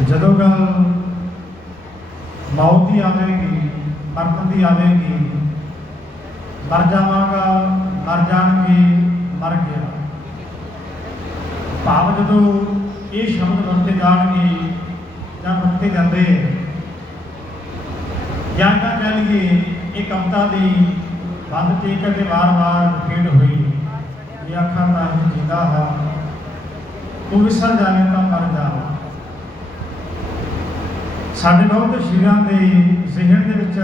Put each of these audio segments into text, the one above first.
जदों गल मौत की आवेगी, मरन की आवेगी, मर जावांगा, मर जाणगे, मर गया। भाव जदों ये शब्द वरते जाणगे जां वरते जाते जां कह लीए ये कविता की बंद चीक के बार बार रिपीट हुई, ये आखा ताही जिंदा हा, तू विसर जावे तो मर जावा। साडे बहुत शरीरां दे ज़हन दे विच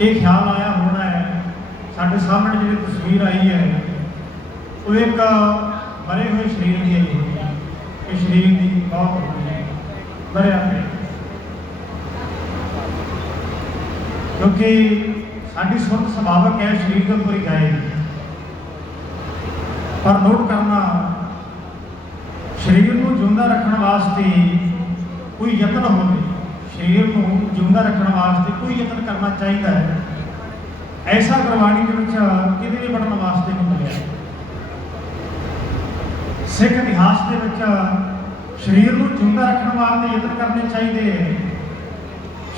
ये ख्याल आया होना है। साडे सामने जी तस्वीर आई है वो एक मरे हुए शरीर की आई हुई है कि शरीर की मौत हो गई, मरिया पे। क्योंकि साडी सुरत सुभावक है शरीर के ऊपर ही जाएगी, पर नोट करना शरीर को जिंदा रखने वास्ते कोई यतन हो, शरीर को जिंदा रखने वास्ते कोई यतन करना चाहिए है। ऐसा गुरबाणी के किते भी पढ़ने वास्ते नहीं मिले। सिख इतिहास के शरीर को जिंदा रखने वास्ते यतन करने चाहिए,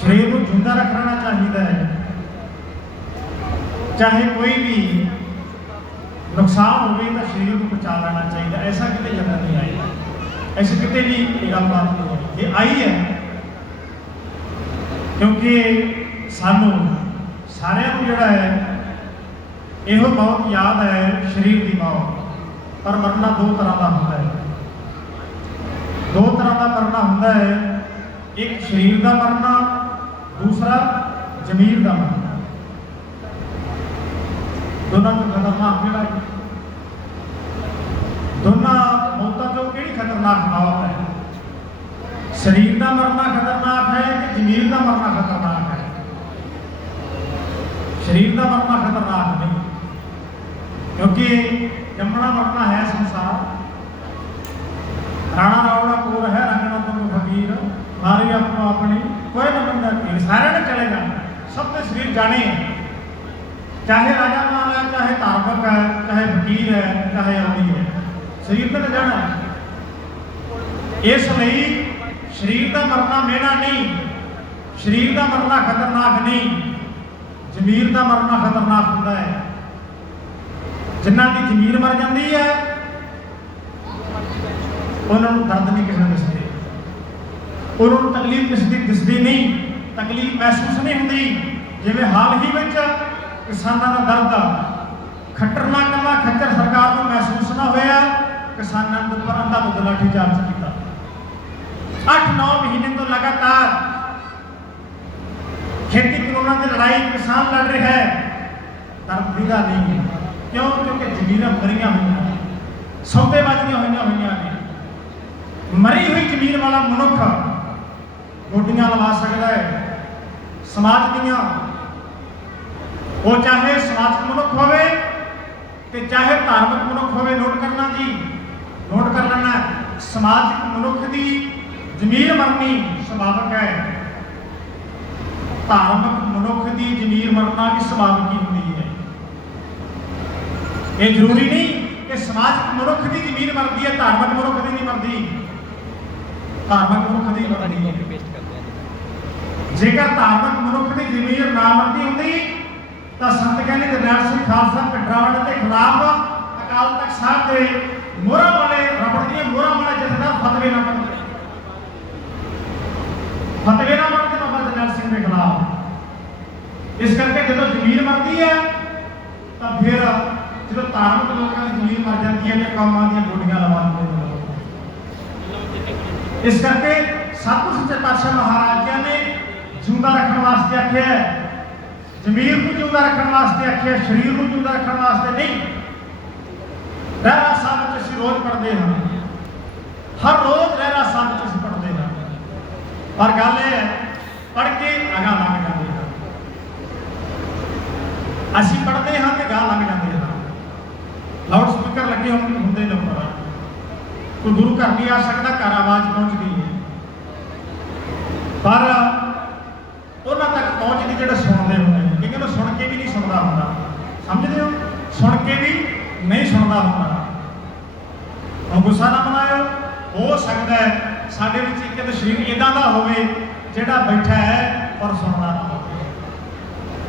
शरीर को जिंदा रखना चाहिए है। चाहे कोई भी नुकसान हो तो शरीर को बचा लेना चाहिए। ऐसा कितने यतन नहीं आएगा, ऐसे कितने भी गलबात नहीं होगी। ये आई है क्योंकि सानू सारे जोड़ा है यो मौत याद है, शरीर की मौत। पर मरना दो तरह का होता है, दो तरह का मरना होता है, एक शरीर का मरना, दूसरा जमीर का मरना। दोनों को खतरनाक जोड़ा है, दोनों मौतों चो कि खतरनाक मौत है? शरीर का मरना खतरनाक है कि जमीर का मरना खतरनाक है? शरीर का मरना खतरनाक नहीं, क्योंकि जमना मरना है संसार। राणा रावड़ा कोर है, रंगना तुम फकीर, मारी अपनो अपनी कोई न बंदा तीर। सारे ने चले जाना, सबने शरीर जाने हैं, चाहे राजा मान है, चाहे धार्मिक है, चाहे फकीर है, चाहे अमीर है, शरीर ने जाना है। इसलिए शरीर का मरना मेना नहीं, शरीर का मरना खतरनाक नहीं, जमीर का मरना खतरनाक होता है। जिन्हों की जमीर मर जाती है उन्होंने दर्द नहीं किसी दिसते, उन्होंने तकलीफ दिसती नहीं, तकलीफ महसूस नहीं होती। जिवें हाल ही में किसानों का दर्द खट्टरना कला खच्चर सरकार को महसूस ना होया, किसानों के ऊपर अंधा मुद्दा लाठीचार्ज किया। 8-9 महीने तो लगातार खेती कानूनों की लड़ाई किसान लड़ रहे हैं, दर्द दिखा नहीं है। क्यों? क्योंकि जमीर मरिया हुई, सौदेबाजियां हुई ने। मरी हुई जमीर वाला मनुख गोडियां लवा सकता है समाज दियां, वो चाहे समाजिक मनुख होवे ते चाहे धार्मिक मनुख होवे। नोट करना जी, नोट कर लेना, समाजिक मनुख की जमीर मरनी सुभावक है, धार्मिक मनुख की जमीर मरना भी सुभावक ही होती है। ये जरूरी नहीं कि समाजिक मनुख की जमीर मरती है, धार्मिक मनुख की नहीं मरती, धार्मिक मनुख की मरती है। जेकर धार्मिक मनुख की जमीर ना मरती होती तो संत कहने जरनैल सिंह खालसा पिंडरावड़ के खिलाफ अकाल तख्त साहब के मोहरा वाले रबड़ दी मोहरा वाले जथेदार फतवे ना पढ़ते, फतवे ना पढ़ते बाबा जरनैल सिंह के खिलाफ। इस करके जो जमीर मरती है तो फिर जो धार्मिक लोगों की जमीर मर जाती है तो कौमां दी गोडियां लवा देते। इस करके सतगुरु सच्चे पातशाह महाराज जी ने जिंदा रखने वास्ते आख्या है, जमीर को जिंदा रखने वास्ते आख्या, शरीर को जिंदा रखने वास्ते नहीं। रहरा साहब असीं रोज पढ़ते हैं, हर रोज रहरा साहब असीं पढ़ते हैं, पर गल है पढ़ के अगा लंघ जाते हैं। असीं पढ़ते हैं तो गाह लंघ जाते हैं, लाउड स्पीकर लगे होंगे ने उपर, कोई गुरु घर नहीं आ सकता, घर आवाज पहुंच गई है, पर उन्होंने तक पहुंचती जो सुनते होंगे, क्योंकि सुन के भी नहीं सुनता होंगे, समझते हो, सुन के भी नहीं सुनता होंगे। गुस्सा ना मनाओ, हो सकता है ਸਾਡੇ ਵਿੱਚ ਇੱਕ ਤਾਂ ਸਰੀਰ ਇਦਾਂ ਦਾ ਹੋਵੇ ਜਿਹੜਾ ਬੈਠਾ ਹੈ ਪਰ ਸੁਣਦਾ ਨਾ ਹੋਵੇ।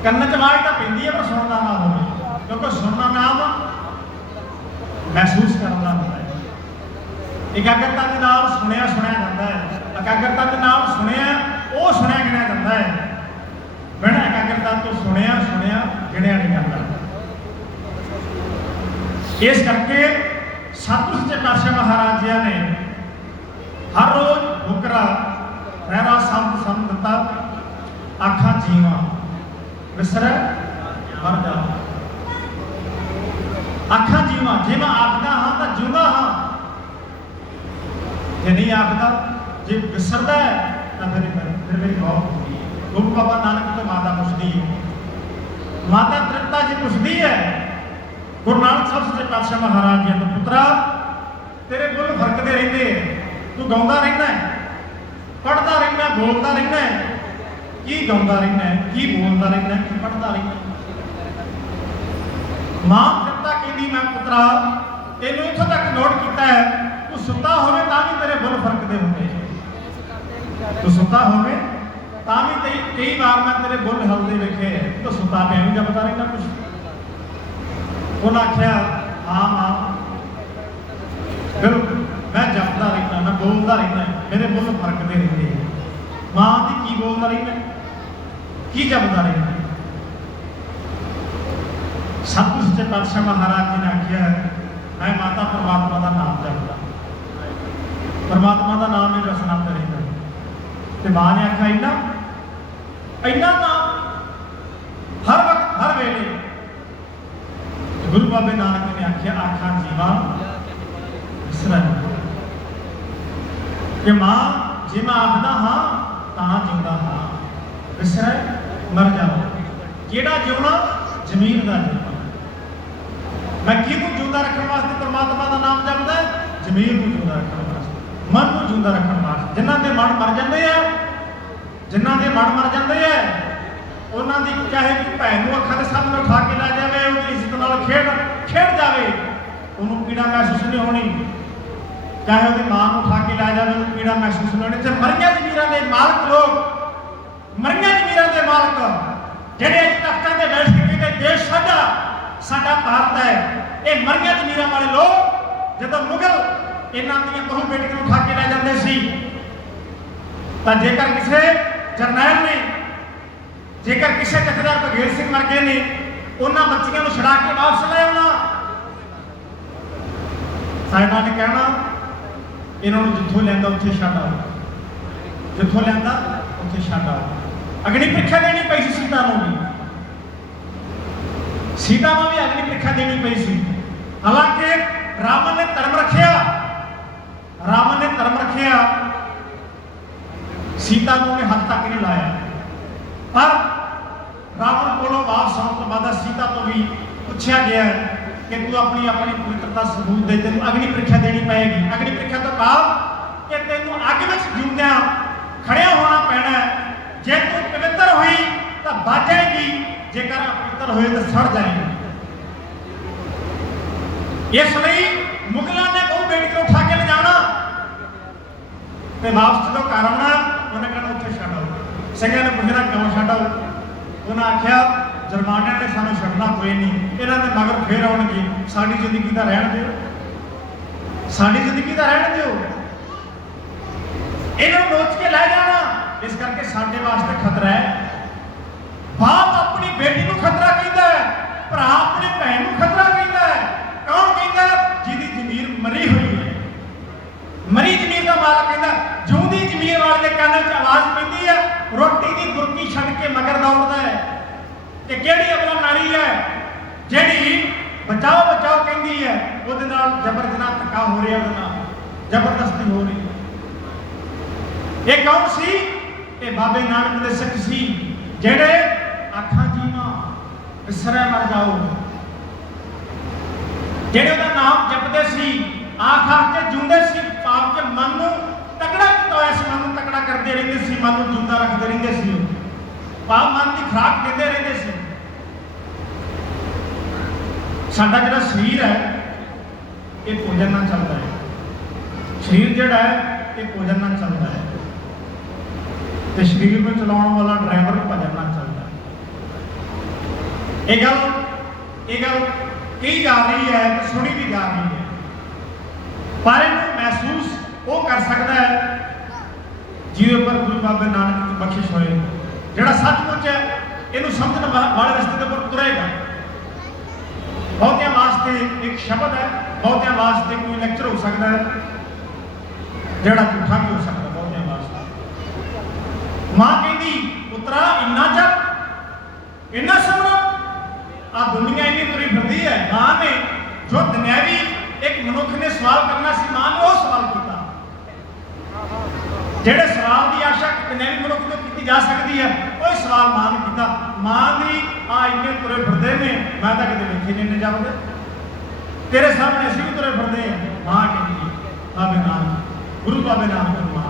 ਕੰਨ 'ਚ ਆਵਾਜ਼ ਤਾਂ ਪੈਂਦੀ ਹੈ ਪਰ ਸੁਣਦਾ ਨਾ ਹੋਵੇ, ਕਿਉਂਕਿ ਸੁਣਨਾ ਨਾਮ ਮਹਿਸੂਸ ਕਰਨ ਦਾ ਹੁੰਦਾ ਹੈ। ਇਕਾਗਰਤਾ ਦੇ ਨਾਲ ਸੁਣਿਆ ਜਾਂਦਾ ਹੈ, ਇਕਾਗਰਤਾ ਦੇ ਨਾਲ ਸੁਣਿਆ ਉਹ ਸੁਣਿਆ ਗਿਣਿਆ ਜਾਂਦਾ ਹੈ। ਬਿਨਾਂ ਇਕਾਗਰਤਾ ਤੋਂ ਸੁਣਿਆ ਗਿਣਿਆ ਨਹੀਂ ਜਾਂਦਾ। ਇਸ ਕਰਕੇ ਸਤਿਗੁਰੂ ਸੱਚੇ ਪਾਤਸ਼ਾਹ ਮਹਾਰਾਜ ਜੀ ਨੇ ਹਰ ਰੋਜ਼ ਬੁਕਰਾ ਰਹਿਣਾ ਸੰਤ ਦਿੱਤਾ, ਆਖਾਂ ਜੀਵਾਂ ਵਿਸਰੈ ਮਰ ਜਾ। ਆਖਾਂ ਜੀਵਾਂ, ਜੇ ਮੈਂ ਆਖਦਾ ਹਾਂ ਤਾਂ ਜਿਉਂਦਾ ਹਾਂ, ਜੇ ਨਹੀਂ ਆਖਦਾ, ਜੇ ਵਿਸਰਦਾ ਤਾਂ ਫਿਰ ਮੇਰੀ ਮੌਤ ਹੁੰਦੀ ਹੈ। ਗੁਰੂ ਬਾਬਾ ਨਾਨਕ ਤੋਂ ਮਾਤਾ ਪੁੱਛਦੀ ਹੈ, ਮਾਤਾ ਤ੍ਰਿਪਤਾ ਜੀ ਪੁੱਛਦੀ ਹੈ ਗੁਰੂ ਨਾਨਕ ਸਾਹਿਬ ਸੱਚੇ ਪਾਤਸ਼ਾਹ ਮਹਾਰਾਜ ਜੀ ਨੂੰ, ਪੁੱਤਰਾ ਤੇਰੇ ਬੁੱਲ ਫਰਕਦੇ ਰਹਿੰਦੇ, ਤੂੰ ਗਾਉਂਦਾ ਰਹਿੰਦਾ, ਪੜ੍ਹਦਾ ਰਹਿੰਦਾ, ਬੋਲਦਾ ਰਹਿੰਦਾ, ਕੀ ਗਾਉਂਦਾ ਰਹਿੰਦਾ, ਕੀ ਬੋਲਦਾ ਰਹਿੰਦਾ, ਕੀ ਪੜ੍ਹਦਾ ਰਹਿੰਦਾ। ਮਾਂ ਤ੍ਰਿਪਤਾ ਕਹਿੰਦੀ ਮੈਂ ਪੁੱਤਰਾ ਤੈਨੂੰ ਇੱਥੋਂ ਤੱਕ ਨੋਟ ਕੀਤਾ ਹੈ, ਤੂੰ ਸੁੱਤਾ ਹੋਵੇ ਤਾਂ ਵੀ ਤੇਰੇ ਬੁੱਲ ਫਰਕਦੇ ਹੁੰਦੇ, ਤੂੰ ਸੁੱਤਾ ਹੋਵੇ ਤਾਂ ਵੀ ਕਈ ਵਾਰ ਮੈਂ ਤੇਰੇ ਬੁੱਲ ਹਿਲਦੇ ਵੇਖੇ, ਤੂੰ ਸੁੱਤਾ ਪਿਆ ਵੀ ਜਪਦਾ ਰਹਿੰਦਾ ਕੁਛ। ਉਹਨਾਂ ਆਖਿਆ ਹਾਂ ਮਾਂ ਬਿਲਕੁਲ ਮੈਂ ਜਪਦਾ ਰਹਿੰਦਾ, ਮੈਂ ਬੋਲਦਾ ਰਹਿੰਦਾ, ਮੇਰੇ ਬੁੱਲ ਫਰਕਦੇ ਰਹਿੰਦੇ। ਮਾਂ ਦੀ ਕੀ ਬੋਲਦਾ ਰਹਿੰਦਾ, ਕੀ ਜਪਦਾ ਰਹਿੰਦਾ। ਸਤਿਗੁਰੂ ਸੱਚੇ ਪਾਤਸ਼ਾਹ ਮਹਾਰਾਜ ਜੀ ਨੇ ਆਖਿਆ ਮੈਂ ਮਾਤਾ ਪਰਮਾਤਮਾ ਦਾ ਨਾਮ ਜਪਦਾ, ਪਰਮਾਤਮਾ ਦਾ ਨਾਮ ਹੀ ਰਸਨਾ ਤੇ ਰਹਿੰਦਾ। ਤੇ ਮਾਂ ਨੇ ਆਖਿਆ ਇੰਨਾ ਨਾਮ ਹਰ ਵਕਤ ਹਰ ਵੇਲੇ। ਗੁਰੂ ਬਾਬੇ ਨਾਨਕ ਨੇ ਆਖਿਆ ਆਖਾਂ ਜੀਵਾਂ ਵਿਸਰੈ ਕਿ ਮਾਂ ਜੇ ਮੈਂ ਆਖਦਾ ਹਾਂ ਤਾਂ ਜਿਉਂਦਾ ਹਾਂ, ਵਿਸਰੈ ਮਰ ਜਾਵਾਂ। ਜਿਹੜਾ ਜਿਉਣਾ ਜ਼ਮੀਨ ਦਾ ਜਿਉਣਾ। ਮੈਂ ਕਿਹਨੂੰ ਜਿਉਂਦਾ ਰੱਖਣ ਵਾਸਤੇ ਪਰਮਾਤਮਾ ਦਾ ਨਾਮ ਜਪਦਾ, ਜ਼ਮੀਨ ਨੂੰ ਜਿਉਂਦਾ ਰੱਖਣ ਵਾਸਤੇ, ਮਨ ਨੂੰ ਜਿਉਂਦਾ ਰੱਖਣ ਵਾਸਤੇ। ਜਿਨ੍ਹਾਂ ਦੇ ਮਨ ਮਰ ਜਾਂਦੇ ਆ, ਜਿਨ੍ਹਾਂ ਦੇ ਮਨ ਮਰ ਜਾਂਦੇ ਆ, ਉਹਨਾਂ ਦੀ ਚਾਹੇ ਕਿ ਭੈਣ ਨੂੰ ਅੱਖਾਂ ਦੇ ਸਾਹਮਣੇ ਉਠਾ ਕੇ ਲੈ ਜਾਵੇ, ਉਹਦੀ ਇੱਜ਼ਤ ਨਾਲ ਖੇਡ ਜਾਵੇ, ਉਹਨੂੰ ਪੀੜਾ ਮਹਿਸੂਸ ਨਹੀਂ ਹੋਣੀ। ਚਾਹੇ ਉਹਦੀ ਮਾਂ ਨੂੰ ਉਠਾ ਕੇ ਲੈ ਜਾਵੇ, ਉਹਨੂੰ ਪੀੜਾ ਮਹਿਸੂਸ ਨਹੀਂ ਹੋਣੀ। ਤੇ ਮਰੀਆਂ ਜ਼ਮੀਰਾਂ ਦੇ ਮਾਲਕ ਲੋਕ, ਮਰੀਆਂ ਜ਼ਮੀਰਾਂ ਦੇ ਮਾਲਕ ਜਿਹੜੇ ਤਖਤਾਂ ਤੇ ਬੈਠ ਕੇ ਕਹਿੰਦੇ ਦੇਸ਼ ਸਾਡਾ ਭਾਰਤ ਹੈ, ਇਹ ਮਰੀਆਂ ਜ਼ਮੀਰਾਂ ਵਾਲੇ ਲੋਕ ਜਦੋਂ ਮੁਗਲ ਇਹਨਾਂ ਦੀਆਂ ਬਹੂ ਬੇਟੀਆਂ ਨੂੰ ਉਠਾ ਕੇ ਲੈ ਜਾਂਦੇ ਸੀ ਤਾਂ ਜੇਕਰ ਕਿਸੇ ਜਰਨੈਲ ਨੇ, ਜੇਕਰ ਕਿਸੇ ਜਥੇਦਾਰ ਬਘੇਲ ਸਿੰਘ ਵਰਗੇ ਨੇ ਉਹਨਾਂ ਬੱਚੀਆਂ ਨੂੰ ਛੁਡਾ ਕੇ ਵਾਪਸ ਲੈ ਆਉਣਾ, ਸਾਹਿਬਾਂ ਨੇ ਕਹਿਣਾ ਇਹਨਾਂ ਨੂੰ ਜਿੱਥੋਂ ਲੈਂਦਾ ਉੱਥੇ ਛੱਡ ਆਓ, ਜਿੱਥੋਂ ਲੈਂਦਾ ਉੱਥੇ ਛੱਡ ਆਓ। ਅਗਨੀ ਪ੍ਰੀਖਿਆ ਦੇਣੀ ਪਈ ਸੀ ਸੀਤਾ ਨੂੰ ਵੀ, ਸੀਤਾ ਨੂੰ ਵੀ ਅਗਨੀ ਪ੍ਰੀਖਿਆ ਦੇਣੀ ਪਈ ਸੀ। ਹਾਲਾਂਕਿ ਰਾਵਣ ਨੇ ਧਰਮ ਰੱਖਿਆ, ਸੀਤਾ ਨੂੰ ਉਹਨੇ ਹੱਥ ਤੱਕ ਨਹੀਂ ਲਾਇਆ। ਪਰ ਰਾਵਣ ਕੋਲੋਂ ਵਾਪਸ ਆਉਣ ਤੋਂ ਬਾਅਦ ਸੀਤਾ ਤੋਂ ਵੀ ਪੁੱਛਿਆ ਗਿਆ ਕਿ ਤੂੰ ਆਪਣੀ ਪਵਿੱਤਰਤਾ ਸਬੂਤ ਦੇ, ਤੈਨੂੰ ਅਗਨੀ ਪ੍ਰੀਖਿਆ ਦੇਣੀ ਪਏਗੀ। ਅਗਨੀ ਪ੍ਰੀਖਿਆ ਤੋਂ ਬਾਅਦ ਕਿ ਤੈਨੂੰ ਅੱਗ ਵਿੱਚ ਜਿਉਂਦਿਆਂ ਖੜਿਆ ਹੋਣਾ ਪੈਣਾ। ਜੇ ਤੂੰ ਪਵਿੱਤਰ ਹੋਈ ਤਾਂ ਬਚ ਜਾਏਗੀ, ਜੇਕਰ ਅਪਵਿੱਤਰ ਹੋਏ ਤਾਂ ਸੜ ਜਾਏਗੀ। ਇਸ ਲਈ ਮੁਗਲਾਂ ਨੇ ਬਹੁ ਬੇਟੀ ਨੂੰ ਉਠਾ ਕੇ ਲਿਜਾਣਾ ਤੇ ਵਾਪਸ ਜਦੋਂ ਘਰ ਆਉਣਾ ਉਹਨੇ ਕਹਿਣਾ ਉੱਥੇ ਛੱਡ ਆਓ। ਸਿੰਘਾਂ ਨੇ ਪੁੱਛਣਾ ਕਿਉਂ ਛੱਡ ਆਓ? ਉਹਨਾਂ ਆਖਿਆ ਜਰਮਾਨਿਆਂ ਨੇ ਸਾਨੂੰ ਛੱਡਣਾ ਕੋਈ ਨਹੀਂ, ਇਹਨਾਂ ਦੇ ਮਗਰ ਫੇਰ ਆਉਣਗੇ, ਸਾਡੀ ਜ਼ਿੰਦਗੀ ਦਾ ਰਹਿਣ ਦਿਓ, ਸਾਡੀ ਜ਼ਿੰਦਗੀ ਦਾ ਰਹਿਣ ਦਿਓ, ਇਹਨਾਂ ਨੂੰ ਨੋਚ ਕੇ ਲੈ ਜਾਣਾ। ਇਸ ਕਰਕੇ ਸਾਡੇ ਵਾਸਤੇ ਖਤਰਾ ਹੈ। ਬਾਪ ਆਪਣੀ ਬੇਟੀ ਨੂੰ ਖਤਰਾ ਕਹਿੰਦਾ ਹੈ, ਭਰਾ ਆਪਣੀ ਭੈਣ ਨੂੰ ਖਤਰਾ ਕਹਿੰਦਾ ਹੈ। ਕੌਣ ਕਹਿੰਦਾ? ਜਿਹਦੀ ਜ਼ਮੀਰ ਮਰੀ ਹੋਈ ਹੈ। ਮਰੀ ਜ਼ਮੀਰ ਦਾ ਮਾਲਕ ਕਹਿੰਦਾ, ਜਿਉਂਦੀ ਜ਼ਮੀਰ ਵਾਲੇ ਦੇ ਕੰਨ 'ਚ ਆਵਾਜ਼ ਪੈਂਦੀ ਹੈ, ਰੋਟੀ ਦੀ ਬੁਰਕੀ ਛੱਡ ਕੇ ਮਗਰ ਦੌੜਦਾ ਹੈ ਕਿ ਕਿਹੜੀ ਅਗਲਾ ਨਾਰੀ ਹੈ ਜਿਹੜੀ ਬਚਾਓ ਕਹਿੰਦੀ ਹੈ, ਉਹਦੇ ਨਾਲ ਜ਼ਬਰ ਜਨਾਹ ਧੱਕਾ ਹੋ ਰਿਹਾ, ਉਹਦੇ ਨਾਲ ਜ਼ਬਰਦਸਤੀ ਹੋ ਰਹੀ। ਇਹ ਕੌਣ ਸੀ? ਇਹ ਬਾਬੇ ਨਾਨਕ ਦੇ ਸਿੱਖ ਸੀ ਜਿਹੜੇ ਆਖਾਂ ਜੀਵਾਂ ਵਿਸਰੈ ਮਰ ਜਾਓ, ਜਿਹੜੇ ਉਹਦਾ ਨਾਮ ਜਪਦੇ ਸੀ, ਆਖ ਕੇ ਜਿਉਂਦੇ ਸੀ, ਪਾਪ ਕੇ ਮਨ ਨੂੰ ਤਕੜਾ ਕੀਤਾ, ਇਸ ਮਨ ਨੂੰ ਤਕੜਾ ਕਰਦੇ ਰਹਿੰਦੇ ਸੀ, ਮਨ ਨੂੰ ਜਿਉਂਦਾ ਰੱਖਦੇ ਰਹਿੰਦੇ ਸੀ, ਪਾਪ ਮਨ ਦੀ ਖੁਰਾਕ ਦਿੰਦੇ ਰਹਿੰਦੇ ਸੀ। ਸਾਡਾ ਜਿਹੜਾ ਸਰੀਰ ਹੈ ਇਹ ਭੋਜਨ ਨਾਲ ਚੱਲਦਾ ਹੈ। ਸਰੀਰ ਜਿਹੜਾ ਹੈ ये भोजन ना चलता है, तो शरीर में चलाने वाला ड्राइवर भजन ना चलता है। ये गल कही जा रही है तो सुनी भी जा रही है, पर इन्हें महसूस वो कर सकता है जिहदे पर गुरु बाबे नानक की बख्शिश होए, जिहड़ा सचमुच है इन्हू समझने वाले रस्ते के पर तुरेगा। बहुतियां वास्ते एक शब्द है, बहुतियां वास्ते कोई लेक्चर हो सकता है, जिहड़ा झूठा भी हो सकता है बहुतियां वास्ते। मां कहती पुत्रा इन्ना जप इन्ना सिमरन, आ दुनिया इन्नी तुरी फिरदी है। मां ने जो दुनियावी एक मनुख ने सवाल करना सी, मां ने वो सवाल किया जेड़े सवाल की आशा दुनियावी मनुख तो की जा सकती है, वो सवाल मां ने किया। मां की आ इन्ने तुरे फिरदे ने, मैं तो कदे वेखे नहीं इन्ने जपदे, तेरे सामने असीं भी तुरे फिरदे हैं। मां कहती बाबे नानक गुरु बाबे नानक मां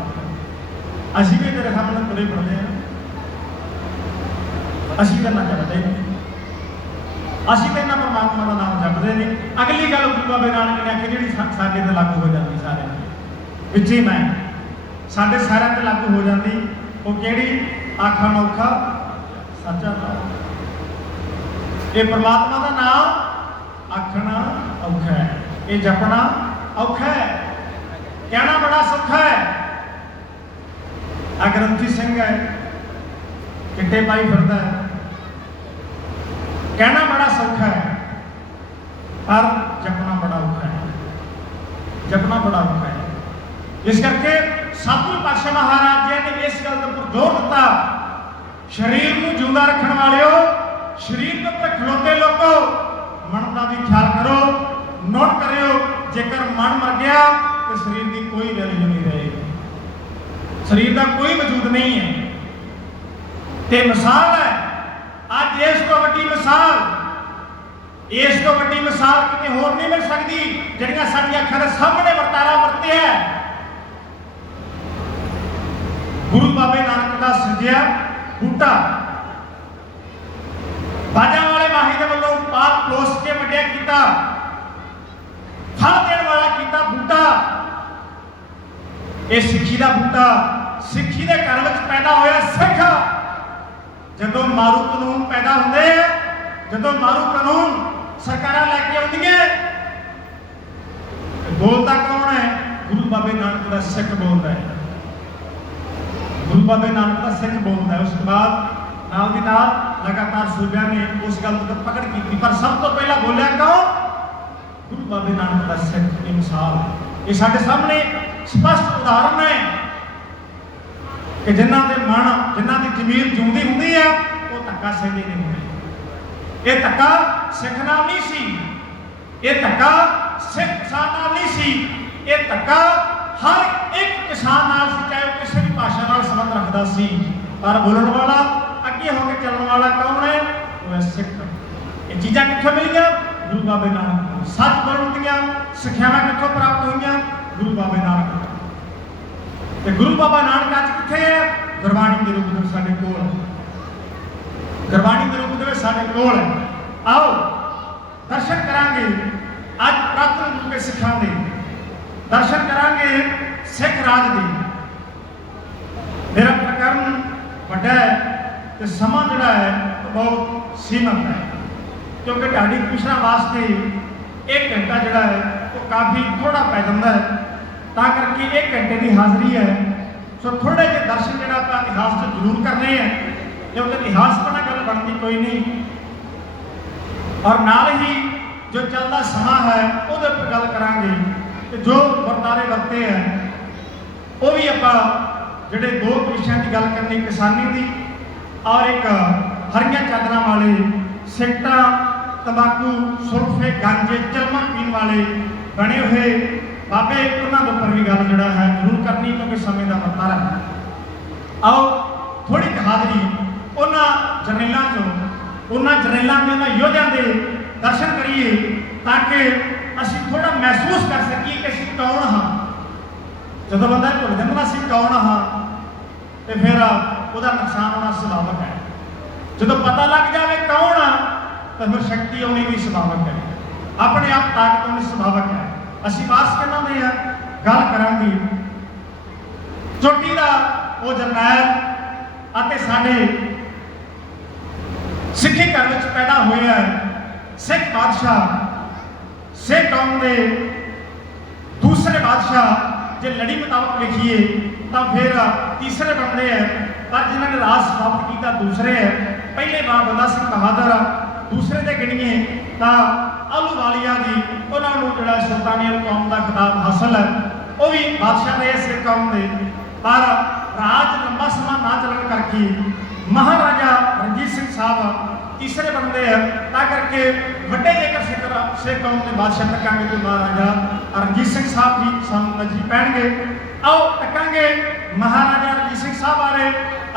असीं भी तेरे सामने तुरे फिरदे हैं, असीं करना जपदे नहीं, असीं तो इन्हां परमात्मा का नाम जपदे नहीं। अगली गल गुरु बाबे नानक ने आखी जिहड़ी साडे ते लागू हो जाती, सारे विच ही मैं साडे सारिਆਂ ते लागू हो जाती, वो किहड़ी आखण औखा सच्चा नाम। ये परमात्मा का नाम आखना औखा है, ये जपना औखा है, कहना बड़ा सौखा है। आ ग्रंथी सिंह है, चिट्टे पाई फिरदा है, कहना बड़ा सौखा है पर जपना बड़ा औखा है, जपना बड़ा औखा है। इस करके सतगुरु पातशाह महाराज जी ने इस गल पर जोर दिता, शरीर को जिंदा रखने वाले हो, शरीर के ऊपर खलोते लोगो मन का भी ख्याल करो, नोट करो, जेकर मन मर गया तो शरीर की कोई वैल्यू नहीं रहेगी, शरीर का कोई वजूद नहीं है। ते मिसाल है आज इस तो वड्डी मिसाल, इस तो वड्डी मिसाल किते होर नहीं मिल सकती, जिहड़ियां साडीਆਂ अखां दे सामने वरतारा वरते है। गुरु बाबे नानक का सजिया बूटा बाजा वाले माही के वालों पाप पलोस के वड्डिया कीता, फल देने वाला कीता बूटा। ये सिक्खी का बूटा, सिक्खी के घर में पैदा होया सिख। जदों मारू कानून पैदा होंदे, जदों मारू कानून सरकारां लैके आउंदियां, बोलता कौन है? गुरु बाबे नानक का सिख बोलता है, गुरु बाबे नानक का सिख बोलता है। उसके बाद नाल दी नाल लगातार सूबिया ने उस गल को पकड़ की, पर सब तो पहला बोलिया कौन? गुरु बाबे नानक का सिख। ये मिसाल ये साडे सामने स्पष्ट उदाहरण है कि जिन्हां दे मन, जिन्हां दी जमीर जिउंदी हुंदी है, वो धक्का सहंदे नहीं हुंदे। ये धक्का सिख नाल नहीं सी, ये धक्का सिख किसान नाल नहीं सी, ये धक्का हर एक किसान नाल सी, चाहे वो किसी भी भाषा नाल संबंध रखता सी। पर बोलण वाला अगे होकर चलने वाला कौन है? वो है सिख। ये चीज़ां कित्थों मिलियां? गुरु बाबे नानक। सच बोलण दीयां सिक्ख्यावां कित्थों प्राप्त होईयां? गुरु बाबे नानक। ते गुरु बाबा नानक अज कित्थे है? गुरबाणी के रूप में साडे कोल, गुरबाणी के रूप में साडे कोल है। आओ दर्शन करांगे अज प्रातन रूप के सिखां दे, दर्शन करांगे सिख राज दे। मेरा प्रकरण वड्डा है तो समा जिहड़ा है बहुत सीमित है, क्योंकि ढाडी पुछना वास्ते 1 घंटा जिहड़ा है वो काफ़ी थोड़ा पै जाता है, ता करके 1 घंटे की हाज़री है। सो थोड़े जे दर्शन जिहड़ा आपां इतिहास से जरूर करने हैं, क्योंकि इतिहास तो ना गल बनती कोई नहीं, और नाल ही जो चलता समा है उहदे पर गल करांगे कि जो वरतारे वरते हैं वो भी आपां जिहड़े 2 विषयां की गल करनी, किसानी की और एक हरियां चादर वाले सिगटा तंबाकू सुल्फे गांजे चलमा पीन वाले बने हुए बाबे, उन्होंने पर भी गल जरा है जरूर करनी, क्योंकि समय का वरतारा है। आओ थोड़ी हाजरी उन्होंने जरनेलों चो, उन्होंने जरनेलों के उन्होंने योद्धा के दर्शन करिए, ताकि असी थोड़ा महसूस कर सकीए कि असी कौन हाँ। जो बंदा भुल जाता असी कौन हाँ तो फिर वह नुकसान होना सुभाविक है। जो पता लग जाए कौन आ तो फिर शक्ति आनी भी सुभाविक है, अपने आप ताकत आनी सुभाविक है। असी वास कहना दे गल करांगे चोटी का वो जरनैल ਅਤੇ ਸਾਡੇ सिखी घर में पैदा हुए सिख बादशाह सिख कौम के दूसरे बादशाह जे लड़ी मुताबिक लिखिए तो फिर तीसरे बनते हैं, पर जिन्होंने राज स्थापित किया दूसरे है। पहले बाप बंदा सिंह बहादुर दूसरे से गिणीए तो आहलूवालिया की उन्होंने जो सुल्तानिया कौम का खिताब हासिल है, वो भी बादशाह ने सिख कौम के, पर राज लंबा समा ना चलन करके महाराजा रणजीत सिंह साहब तीसरे बनते हैं। ता करके बड़े जेकर सिख कौम के बादशाह टकांगे तो महाराजा रणजीत सिंह साहब भी सानू नजरी पैणगे। आओ टकांगे महाराजा रणजीत सिंह साहब बारे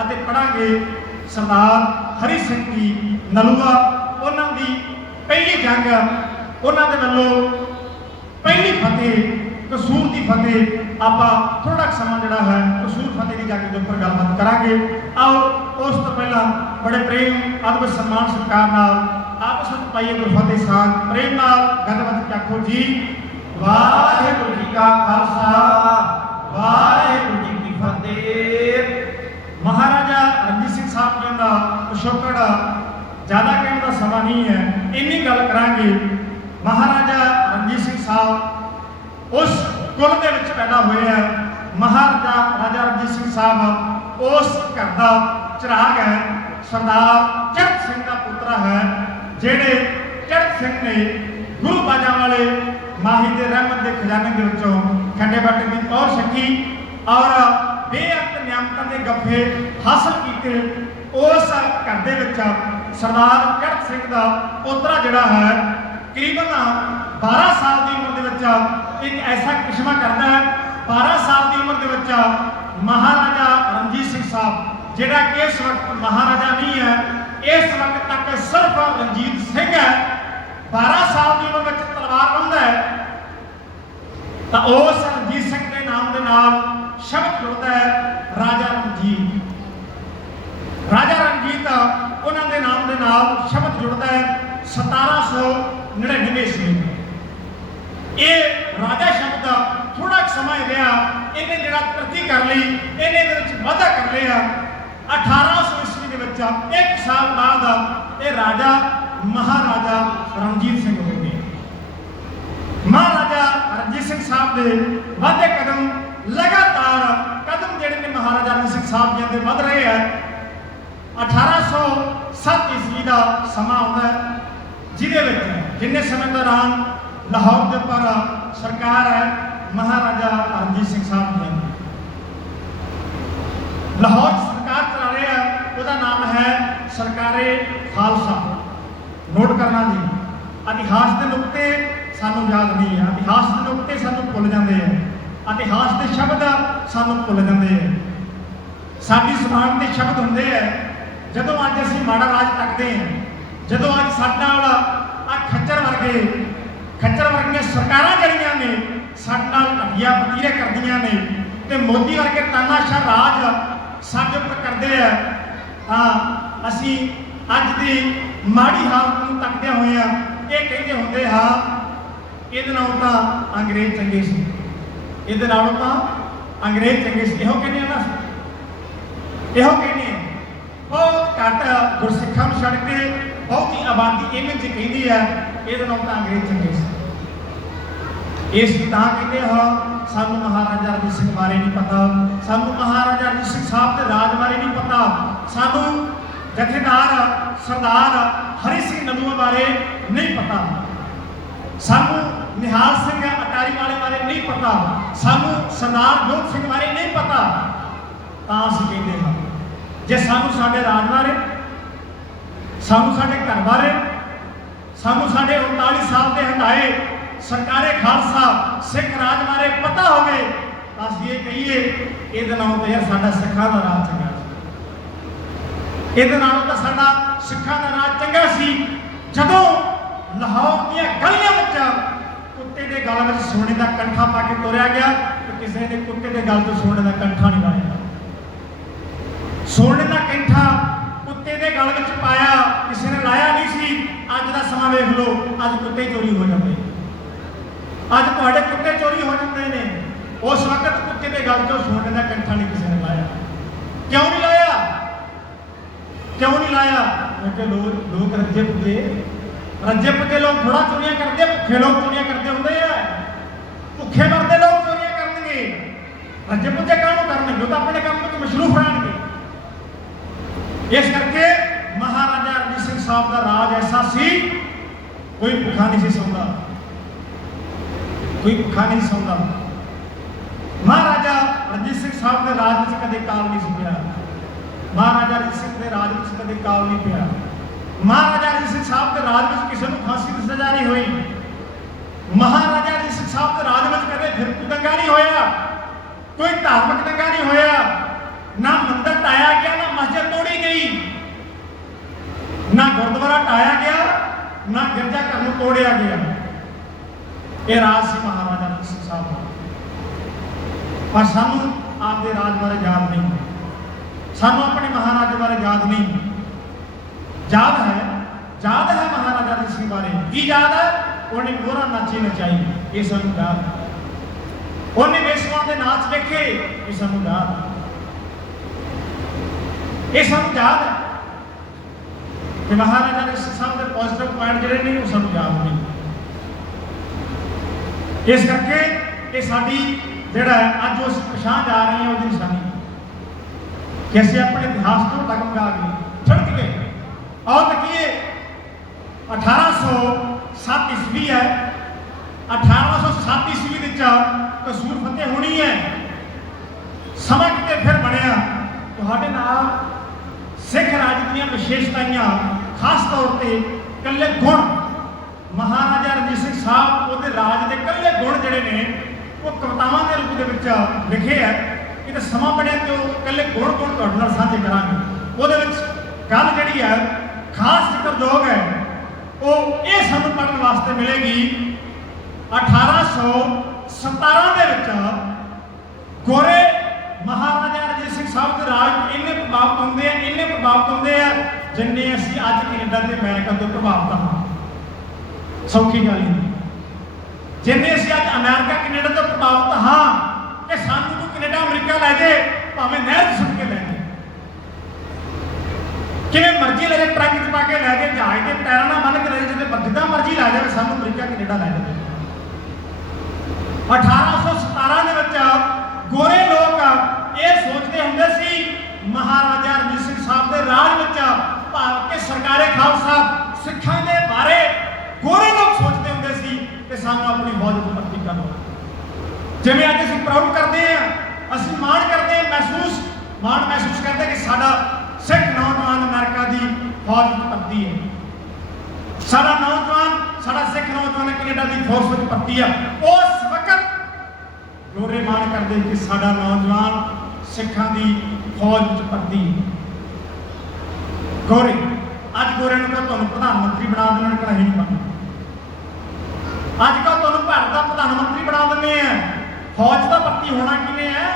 अते पढ़ांगे सरदार हरी सिंह की नलूआ, उन्हां दी पहली जंग, उन्हां दे वल्लों पहली फतेह कसूर की फतेह। आप थोड़ा समा जोड़ा है कसूर फतेह की जंग के उपर गलबात करांगे। आओ उस तो पहला बड़े प्रेम अदब सम्मान सत्कार नाल आपस में पाइए कोई फतेह साग प्रेम नाल गलबात आखो जी वाहिगुरू जी का खालसा वाहिगुरू जी की फतेह। महाराजा रणजीत सिंह साहब जी का पिछोकड़ ज़्यादा कहने का समा नहीं है, इन्नी गल करांगे। महाराजा रणजीत सिंह साहब उस कुल के पैदा हुए हैं। महाराजा राजा रणजीत सिंह साहब उस घर का चिराग है, सरदार चढ़त सिंह का पुत्रा है, जेड़े चढ़त सिंह ने गुरु बाजा वाले माही के रहमत के खजाने के विचों खंडे बाटे की पौर छकी और बेअंत नियामतां के गफे हासिल किए। उस घर के सरदार चढ़त सिंह का पोतरा जोड़ा है तकरीबन 12 साल की उम्र के एक ऐसा किस्मा करता है। 12 साल की उम्र के महाराजा रणजीत सिंह साहब जिहड़ा कि इस वक्त महाराजा नहीं है, इस वक्त तक सिर्फ रणजीत सिंह है, 12 साल की उम्र में तलवार बंदा है, तो उस रणजीत सिंह के नाम के नाल शब्द जुड़ता है राजा रणजीत। राजा रणजीत उन्होंने नाम के नाल शब्द जुड़ता है 1799 ईस्वी में। ये राजा शब्द थोड़ा समय रहा, इन्हें जरा तरक्की कर ली, इन्हें वाधा कर लिया। 1800 ईस्वी के एक साल बाद ये राजा महाराजा रणजीत सिंह हो गए। महाराजा रणजीत सिंह साहब के वाधे कदम लगातार कदम जेड़े ने महाराजा रणजीत सिंह साहब जी के वध रहे हैं। 1807 ईस्वी का समा आता है जिन्हें जिन्ने समय दौरान लाहौर के पर सरकार है महाराजा रणजीत सिंह साहब जी लाहौर सरकार चला रहे हैं, उसका नाम है सरकारे खालसा। नोट करना जी, इतिहास के नुकते सानू याद नहीं है, इतिहास के नुकते सानू भुल जाते हैं, इतिहास के शब्द सानू भुल जाते हैं। साडी जुबान के शब्द होंगे है जदों अज असीं माड़ा राज तकते हैं, जदों अज साडा आ खच्चर वर्गियां सरकारां जड़ियां ने साडे नाल घटिया वतीरे करदियां ने ते मोदी वर्गे तानाशाह राज साडे उपर करदे आ, हाँ असीं अज दी माड़ी हालत नूं तकदे होए आ ये कहंदे हुंदे हाँ इहदे नालों तां अंग्रेज चंगे सी, इहदे नालों तां अंग्रेज चंगे सी। इहो कहंदे ना, इहो कहंदे बहुत घट गुरसिखां नूं छड्ड के बहुत ही आबादी इन्हें च कहती है ये नाम तो अंग्रेज चंगे सी। इस तां कहते हाँ सानू महाराजा रणजीत सिंह बारे नहीं पता, सानू महाराजा रणजीत सिंह साहब के राज बारे नहीं पता, सानू जथेदार सरदार हरी सिंह नलूआ बारे नहीं पता, सानू निहाल सिंह अटारी वाले बारे नहीं पता, सानू सरदार जोत सिंह बारे नहीं पता। तां असीं कहते हाँ जे सानू साडे राज बारे, सानू साडे घर बारे, सानू साडे 39 साल के हटाए सरकारे खालसा सिख राज बारे पता हो गए तो असीं ये कहिए इहदे नालों तो यार साडा सिखां दा राज चंगा सी, इहदे नालों तो साडा सिखां दा राज चंगा सी। जदों लाहौर दीआं गलियां विच कुत्ते दे गल विच सोने दा कंठा पा के तुरिया गया तो किसी ने कुत्ते दे गल तो सोने दा कंठा नहीं पाया, सोने दा कंठा कुत्ते दे गल विच पाया किसी ने लाया नहीं सी। अज दा समा वेख लो, अज कुत्ते चोरी हो जाते, अज तुहाडे कुत्ते चोरी हो जाते हैं। उस वक्त कुत्ते के गल चो सोने का कंठा नहीं किसी ने लाया। क्यों नहीं लाया? क्यों नहीं लाया? क्योंकि लोग रज्जे पुजे लोग थोड़ा चोरियां करते, भुखे लोग चोरियां करते होंगे हैं। भुखे मरते लोग चोरियां करेंगे, रज्जे पुजे काम करने जो तो अपने काम में मशरूफ रहेंगे। इस करके महाराजा रणजीत सिंह साहब का राज ऐसा सी, कोई भुखा नहीं सौंदा, कोई भुखा नहीं सौंदा। महाराजा रणजीत सिंह साहब के राज में कदे काल नहीं सुनिया, महाराजा रणजीत सिंह के राज में कदे काल नहीं पिया। महाराजा रणजीत सिंह साहब के राज में किसी को फांसी की सजा नहीं हुई। महाराजा रणजीत सिंह साहब के राज में कदे फिरकू दंगा नहीं होया, कोई धार्मिक दंगा नहीं होया, ना मंदिर ढाया गया, ना मस्जिद तोड़ी गई, ना गुरुद्वारा ढाया गया, ना गिरजाघर को तोड़िया गया। यह राज से महाराजा रणजीत सिंह साहब का। पर सानू आपके राज बारे याद नहीं, सानू अपने महाराजे बारे याद नहीं। याद है महाराजा रणजीत सिंह बारे की याद है? उन्हें गोरा नाची नचाई, ये सानू याद है। उन्हें वेसवां के नाच देखे, ये सानू याद है। ये सानू याद है कि महाराजा रणजीत सिंह साहब के पॉजिटिव पॉइंट जोड़े नहीं, वो सानू याद नहीं। इस करके ये साडी जिहड़ा अज उस पछाण जा रही है उसकी निशानी कि असं अपने इतिहास को डगमगा गए, छिड़क गए। और तकिए 1807 ईस्वी है, 1807 ईस्वी कसूर फतेह होनी है। समा किते फिर बनया तुहाडे नाल सिख राज दी विशेषताइयां, खास तौर पर कल्ले गुण, महाराजा रणजीत सिंह साहब उहदे राज के कल्ले गुण जिहड़े ने वो कवितावां के रूप दे विच लिखे है। ये समा बनया तो कल्ले गुण तुहाडे नाल साझे करांगे। उहदे विच गल जिहड़ी है खास जिक्रयोग है, वो ये सानू पढ़न वास्ते मिलेगी 1817 दे विच गोरे महाराजा रणजीत सिंह साहब के राज इन्ने प्रभावित होंगे हैं, इन्ने प्रभावित होंगे हैं जिन्ने असीं अज कैनेडा ते अमेरिका तो प्रभावित हाँ। सौखी गल नहीं, जिन्ने असीं अज अमेरिका कैनेडा तो प्रभावित हाँ कि सानू कोई कैनेडा अमेरिका लै जाए, भावें नहर सुट के लै जाए, किवें मर्जी ले जाए, ट्रक च पा के लै जाए, जहाज के टायरां नाल बन के लै जाए, जिद्दां मर्जी लै जाए, सानू अमेरिका कैनेडा लै जाए। 1817 दे विच गोरे लोग ये सोचते होंगे सी महाराजा रणजीत सिंह साहब के राज में भारत के सरकारे खालसा सिखां के बारे गोरे लोग सोचते होंगे सी कि सानू अपनी फौज को भर्ती कर लो। जिवें अज असीं प्राउड करते हैं, असीं माण करते हैं, माण महसूस करते कि साडा सिख नौजवान अमेरिका की फौज में भर्ती है, साडा नौजवान, साडा सिख नौजवान कैनेडा की फौज में भर्ती है। उस वक्त गोरे माण करते कि साडा नौजवान सिखां की फौज में भर्ती। गोरे अज गोरे को तुहानूं प्रधानमंत्री बना देना, कहीं नहीं बनना। अजकल तुहानूं भारत का प्रधानमंत्री बना देने हैं, फौज का भर्ती होना किवें है?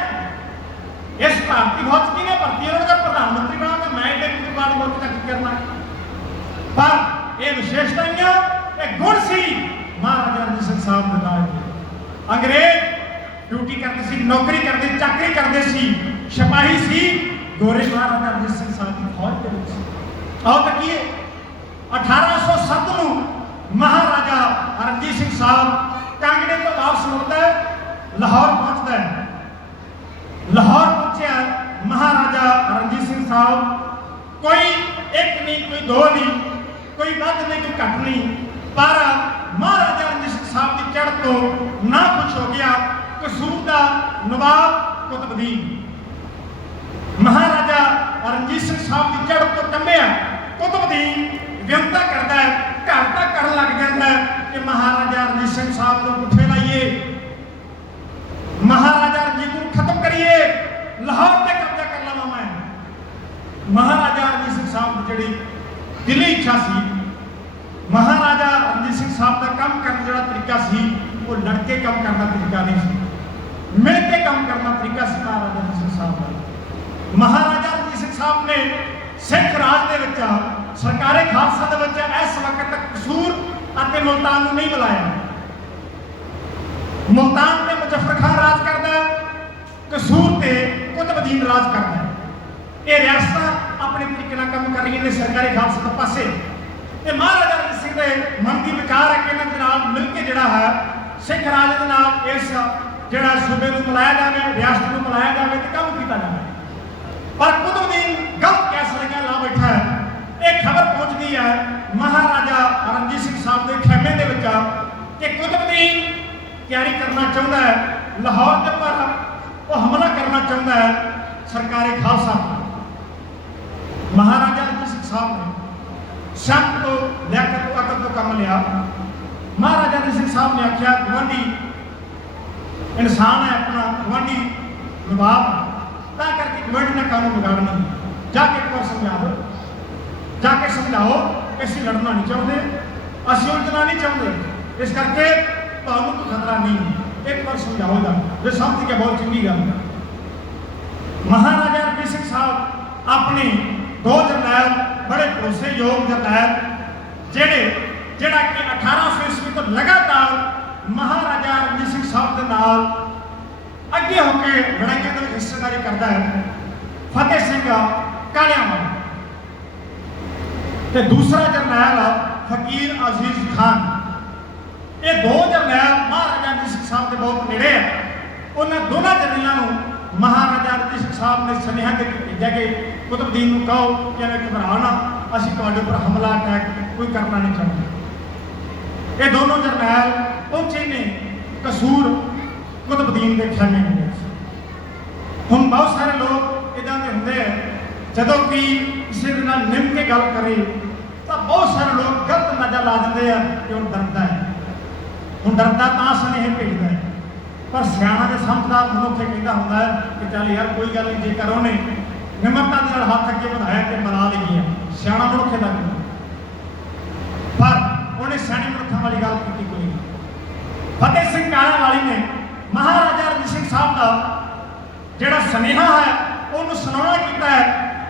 इस भारतीय फौज किवें भर्ती होना? प्रधानमंत्री बना के मैं एडे बार मुल्क का की करना है? पर यह विशेषताइयां, यह गुण सी महाराजा रणजीत सिंह साहब के राज दे। अंग्रेज ड्यूटी करते सी, नौकरी करते, चाकरी करते सी, सिपाही सी, गोरे महाराजा रणजीत सिंह साहब की फौज के विच। आओ तकिए 1807 नूं महाराजा रणजीत सिंह साहब कांगड़े तो वापस मुड़ता है, लाहौर पहुंचता है। लाहौर पहुंचा महाराजा रणजीत सिंह साहब कोई एक नहीं, कोई दो नहीं, कोई वध नहीं, कोई घट नहीं, पर महाराजा रणजीत सिंह साहब की चढ़ तो ना कुछ हो गया कसूर का नवाब कुतुबुद्दीन। महाराजा रणजीत सिंह साहब की चढ़ तो कंबिया कुतुबुद्दीन विनता करता है, घर तक कर लग जाता है कि महाराजा रणजीत सिंह साहब को पुठे लाइए, महाराजा रणजीत को खत्म करिए, लाहौर पे कब्जा कर लवा मैं। महाराजा रणजीत सिंह साहब की जी दिली इच्छा सी, महाराजा रणजीत सिंह साहब का काम करने का तरीका सी वो लड़के काम करना तरीका नहीं सी, मिलके काम करना तरीका सी महाराजा रणजीत सिंह साहब का। महाराजा रणजीत सिंह साहब ने सिख राज के सरकारे खालसा के इस वक्त तक कसूर और मुल्तान नहीं बुलाया। मुल्तान में मुजफ्फर खान राज करता है, कसूर ते कुतुबुद्दीन राज करता है। ये रियासत अपने तरीके नाल काम कर रही ने सरकारी खालसा के पासे ते महाराजा रणजीत सिंह दे मन की विचार है कि इन्हां दे नाल मिल के जिहड़ा है सिख राज दे नाल इस जिहड़ा सूबे नूं मिलाया जाए, रियासत नूं मिलाया जाए ते काम कीता जाए। पर कुतुबुद्दीन गलत फैसला ला बैठा है। एक खबर पहुंच गई है महाराजा रणजीत सिंह साहब के खेमे दे विच कि कुतुबुद्दीन तैयारी करना चाहता है लाहौर के पर वो हमला करना चाहता है सरकारी खालसा। महाराजा रणजीत सिंह साहब ने शक तो लियाकत तो अकल तो काम लिया। महाराजा रणजीत सिंह साहब ने आख्या गवांढी इंसान है, अपना गवांढी नवाब, ता करके गवांढी ने काम बिगाड़ना, जाके एक बार समझा दो, जाके समझाओ कि लड़ना नहीं चाहते, असं उलझना नहीं चाहते, इस करके तुहानू कोई खतरा नहीं, एक बार समझाओगा जो समझ के बहुत चंगी गल। महाराजा रणजीत सिंह साहब अपने दो जरनैल बड़े भरोसेयोग जरनैल जेड़ा कि 1800 ईस्वी तो लगातार महाराजा रणजीत सिंह साहब के नाल अगे होकर लड़ाइयों में हिस्सेदारी करता है, फतेह सिंह कालियावाला ते दूसरा जरनैल फकीर अजीज खान। ये दो जरनैल महाराजा रणजीत सिंह साहब के बहुत नेड़े है। उन्होंने दोनों जरनैलों महाराजा रणजीत सिंह साहब ने सुनेहा दे के भेजा कि कुतुबुद्दीन नूं कहो कि एवें घबराओ ना, असीं तुहाडे उपर हमला अटैक कोई करना नहीं चाहते। ये दोनों जरनैल पहुंचे ने कसूर कुतुबुद्दीन के खेमे में। हुण बहुत सारे लोग इदां दे हुंदे जदों कि किसी दे नाल निम के गल करे तो बहुत सारे लोग गलत अंदाजा ला देंगे कि हुण डरदा है, हुण डरदा तां सुनेहे भेजदा है। पर सियाणा ते समझदार मनुख कहता होंदा है कि चल यार कोई गल नहीं, जेकर उन्हें निमरता दे नाल हाथ अगे बढ़ाया कि मना लगी है, सियाणा मनुख दा पर उन्हें सियाणे मनुखां वाली गल कीती कोई नहीं। फतेह सिंह कालियावाली ने महाराजा रणजीत सिंह साहब का जिहड़ा सुनेहा है उन्होंने सुनाना कीता है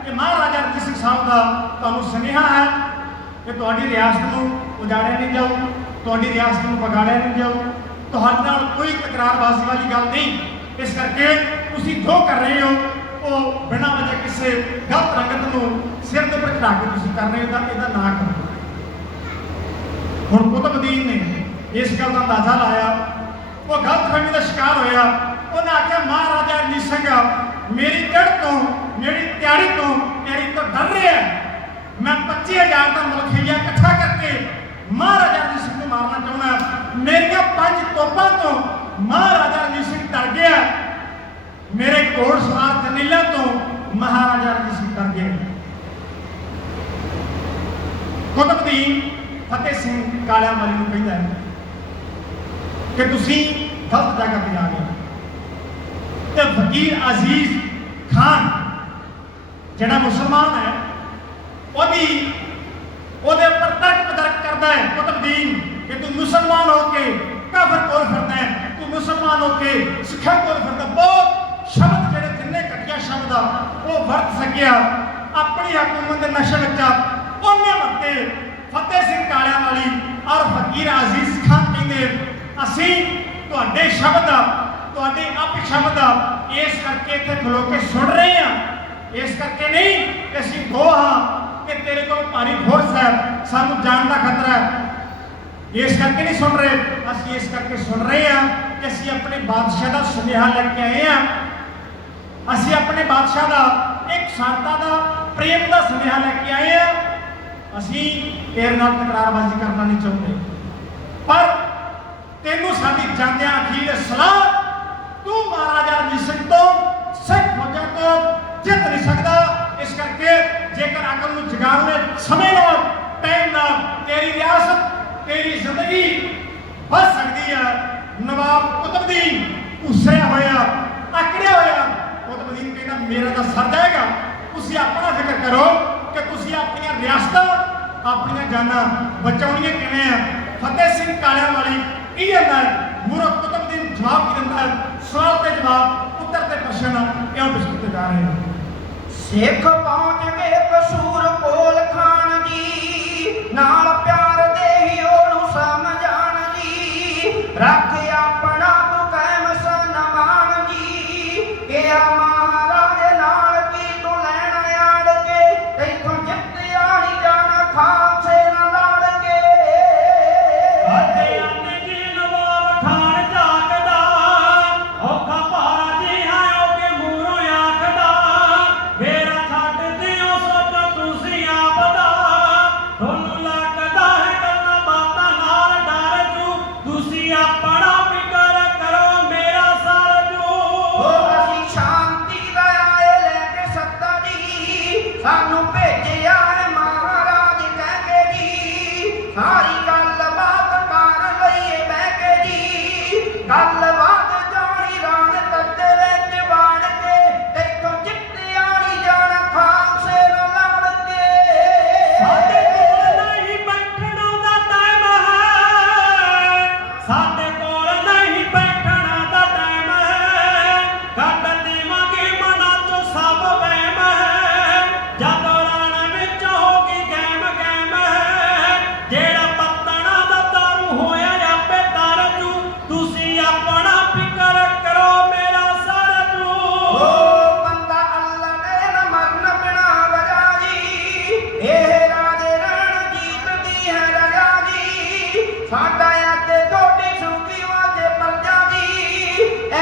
कि महाराजा रणजीत सिंह साहब का तुहानूं सुनेहा है कि तुहाडी रियासत नूं उजाड़िया नहीं जाऊ, तुहाडी रियासत नूं बगाड़िया नहीं जाऊ, तुहाडे नाल कोई तकरारबाजी वाली गल नहीं। इस करके तुसीं जो कर रहे हो वो बिना वजह किसी गलत रंगत नूं सिर दे उपर चढ़ा के तुसीं कर रहे हो, इहदा ना करो। हुण कुतुबुद्दीन ने इस गल का अंदाजा लाया, वो गलतफहमी का शिकार होया। उन्हें आख्या महाराजा रणजीत सिंह मेरी जड़ तो मेरी तैयारी तो डर रहे हैं, मैं 25,000 का मुलखिया इकट्ठा करके महाराजा रणजीत सिंह को मारना चाहना। मेरिया 5 तोपां तो महाराजा रणजीत सिंह डर गया, मेरे घोड़सवार जरनैलों तो महाराजा रणजीत सिंह डर गया। कुतुबुद्दीन फतेह सिंह कालियावाली नूं कहंदा है कि तुसीं गलत जगह पर आ गए। तो फकीर अजीज खान जिहड़ा मुसलमान है ਉਹਦੇ ਉੱਪਰ ਤਰਕ ਬਤਰਕ ਕਰਦਾ ਹੈ ਕੁਤੁਬੁद्दीन कि तू मुसलमान होके काफिर कोल फिरदा है, तू मुसलमान होके सिखा कोल फिरदा। बहुत शब्द जिहड़े जिन्ने घटिया शब्द आ वो वरत सकिया अपनी हुकूमत के नशे विच उन्हें वरते। फतेह सिंह कालियावाली और फकीर अजीज खान कहंदे असीं तुहाडे शब्द तुहाडे अप शब्द इस करके इत्थे खलो के सुन रहे हैं, इस करके नहीं कि असीं दो हाँ कि तेरे को भारी फोर्स है, सानू जान का खतरा है, इस करके नहीं सुन रहे। असीं इस करके सुन रहे हैं कि असीं अपने बादशाह का सुनेहा लेके आए हैं, असीं अपने बादशाह का एक शांता का प्रेम का सुनेहा लेके आए हैं, असीं तेरे नाल तकरारबाजी करना नहीं चाहते। पर तेनू साडी जांदियां अखीर सलाह, तू महाराजा रणजीत सिंह तो सिख फौजां तो जित नहीं सकता। इस करके जेकर अकल नूं जगाने समय नाल टाइम नाल तेरी रियासत तेरी जिंदगी बच सकती है। नवाब कुतुबुद्दीन घुसरिया होया अकड़िया होया। कुतुबुद्दीन कहना मेरा तो सर जाएगा, तुसीं अपना फिक्र करो कि तुसीं अपनी रियासतां अपनी जाना बचाउणियां किवें आ। फतेह सिंह कालियावाली की कहता है, मूरख कुतुबुद्दीन जवाब की दिंदा है, सवाल ते जवाब उत्तर ते प्रश्न इउं पेश कीते जा रहे हैं। सिख पहुंच गए कसूर कोल खान जी, नाल प्यार दे ही ओनू समझाण जी, रख अपना तू कायम सनमान जी, ਕਿਹਾ ਮਹਾਰਾਜ ਨਾਲ ਕੀ ਤੂੰ ਲੈਣ ਆੜ ਕੇ ਤੈਥੋਂ ਜਿੱਤਿਆ ਨਹੀਂ ਜਾਣਾ ਖਾਲਸੇ ਨਾਲ ਲੜ ਕੇ ਸਾਡੇ ਅੰਨ ਜੀ ਨਵਾਬ ਖਾਨ ਝਾਕਦਾ ਔਖਾ ਭਾਰਾ ਜੀ ਹੈ ਉਹ ਕੇ ਮੂਹਰੋਂ ਆਖਦਾ ਮੇਰਾ ਛੱਡ ਦਿਓ ਸੋਚੋ ਤੁਸੀਂ ਆਪ ਦਾ ਤੁਹਾਨੂੰ ਲੱਗਦਾ ਹੈ ਗੱਲਾਂ ਬਾਤਾਂ ਨਾਲ ਡਰ ਜੂ ਤੁਸੀਂ ਆਪਣਾ ਫਿਕਰ ਕਰੋ ਮੇਰਾ ਸਰ ਜੂ ਉਹ ਅਸੀਂ ਸ਼ਾਂਤੀ ਦਾ ਆਏ ਲੈ ਕੇ ਸੱਤਾ ਜੀ ਸਾਨੂੰ ਭੇਜਿਆ ਹੈ ਮਹਾਰਾਜ ਕਹਿ ਕੇ ਜੀ ਸਾਰੀ ਗੱਲਬਾਤ ਕਰ ਲਈਏ ਬਹਿ ਕੇ ਜੀ ਗੱਲਬਾਤ ਜਾਣੀ ਰਾਣ ਤੱਤੇ ਵਿੱਚ ਵੜ ਕੇ ਤੈਥੋਂ ਜਿੱਤਿਆ ਨਹੀਂ ਜਾਣਾ ਖਾਲਸੇ ਨਾਲ ਲੜ ਕੇ ਸਾਡੇ ਕੋਲ ਨਹੀਂ ਬੈਠਣ ਦਾ ਟਾਈਮ ਹੈ ਸਾਡੇ ਕੋਲ ਨਹੀਂ ਬੈਠਣ ਦਾ ਟਾਈਮ ਹੈ ਕੱਢ ਦੇਵਾਂਗੇ ਮਨਾਂ ਚੋਂ ਸਭ ਵਹਿਮ ਹੈ ਜਦੋਂ ਰਣ ਵਿੱਚ ਹੋ ਗਈ ਗੈਮ ਗੈਮ ਹੈ ਜਿਹੜਾ ਪੱਤਣਾ ਦਾ ਦਾਰੂ ਹੋਇਆ ਆਪੇ ਦਰ ਜੂ ਤੁਸੀਂ ਆਪਣਾ ਫਿਕਰ ਕਰੋ ਮੇਰਾ ਸਰ ਜੂ ਓ ਬੰਦਾ ਅੱਲਾ ਨੇ ਨਾ ਮਰਨ ਬਿਨਾ ਵਜਾ ਜੀ ਇਹ ਰਾਜੇ ਰਣਜੀਤ ਦੀ ਹੈ ਰਜਾ ਜੀ ਸਾਡਾ ਅੱਗੇ ਗੋਡੀ ਸੁਕੀ ਵਾਜੇ ਪਰਜਾ ਜੀ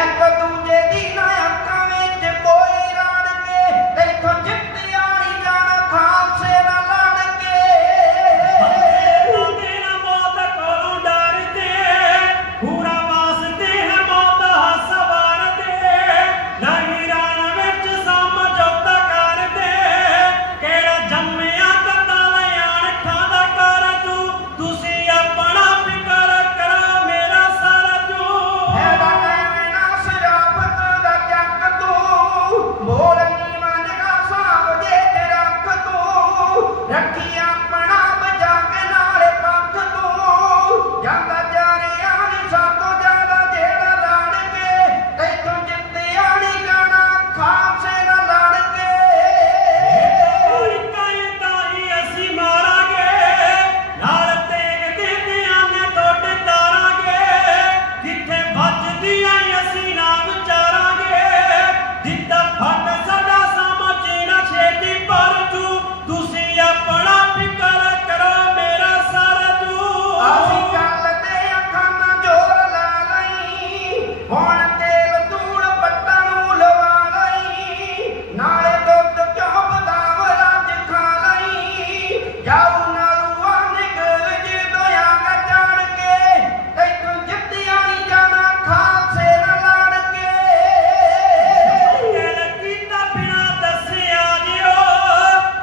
ਇੱਕ ਦੂਜੇ ਦੀ ਨਾ ਅੱਖਾਂ ਵਿੱਚ ਕੋਈ ਰਣ ਕੇ ਤੈਥੋਂ ਜਿੱਤਿਆ ਨਹੀਂ ਜਾਣਾ ਖਾਲਸੇ ਨਾਲ ਲੜ ਕੇ ਬੰਦੇ ਨਾ ਮੌਤ ਕੋਲੋਂ ਡਰਦੇ ਪੂਰਾ ਵਾਸਤੇ ਹੈ ਮੌਤ ਹਸਵਾਰ ਦੇ ਨਹੀਂ ਰਣ ਵਿੱਚ ਸਮਝੌਤਾ ਕਰਦੇ ਕਿਹੜਾ ਜੰਮਿਆ ਕਤਲ ਅਣਖਾਂ ਦਾ ਕਰ ਜੂ ਤੁਸੀਂ ਆਪਣਾ ਫਿਕਰ ਕਰੋ ਮੇਰਾ ਸਰ ਜੂ ਐਡਾ ਕਹਿਣਾ ਸ਼ਰਾਬਤ ਦਾ ਜੱਗ ਤੂੰ ਬੋਲ ਨੀਵਾਂ ਨਿਗਾਹ ਸਾਹਬ ਜੇ ਤੇ ਰੱਖ ਤੂੰ ਰੱਖੀ ਆਪਣਾ ਬਚਾ ਕੇ ਨਾਲੇ ਪੱਖ ਤੂੰ ਜਾਂਦਾ ਜਾਰਿਆ ਨੀ ਸਾਤੋਂ ਜ਼ਿਆਦਾ ਜਿਹੜਾ ਲੜ ਕੇ ਤੈਥੋਂ ਜਿੱਤਿਆ ਨਹੀਂ ਜਾਣਾ ਖਾਲਸੇ ਨਾਲ ਲੜ ਕੇ ਕਾਇਦਾ ਹੀ ਅਸੀਂ ਮਾਰਾਂਗੇ ਨਾਲ ਤੇਗ ਦਿੱਤਿਆਂ ਨੇ ਟੁੱਟ ਤਾਰਾਂਗੇ ਜਿੱਥੇ ਵੱਜਦੀਆਂ ਅਸੀਂ ਨਾ ਵਿਚਾਰਾਂਗੇ ਜਿੱਦਾਂ ਫੱਟ ਸਾਡਾ ਸਮਝਣਾ ਛੇਤੀ ਪਰ ਜੂ ਤੁਸੀਂ ਆਪਣਾ ਫਿਕਰ ਕਰੋ ਮੇਰਾ ਸਰ ਜੂ ਅਸੀਂ ਚੱਲਦੇ ਅੱਖਾਂ ਨਾਲ ਜ਼ੋਰ ਲਾ ਲਈ ਹੁਣ ਤੇਲ ਧੂੜ ਪੱਟਾਂ ਨੂੰ ਲਵਾ ਲਈ ਨਾਲੇ ਦੁੱਧ ਕਿਉਂ ਬਦਾਮ ਰੱਜ ਖਾ ਲਈ ਜਾਊ ਨਾਲੂਆ ਨਿਕਲ ਜਦੋਂ ਆਂਗਾ ਚੜ ਕੇ ਤੈਥੋਂ ਜਿੱਤਿਆ ਨਹੀਂ ਜਾਣਾ ਖਾਲਸੇ ਨਾਲ ਲੜ ਕੇ ਗੱਲ ਕੀਤਾ ਬਿਨਾ ਦੱਸਿਆ ਜਿਓ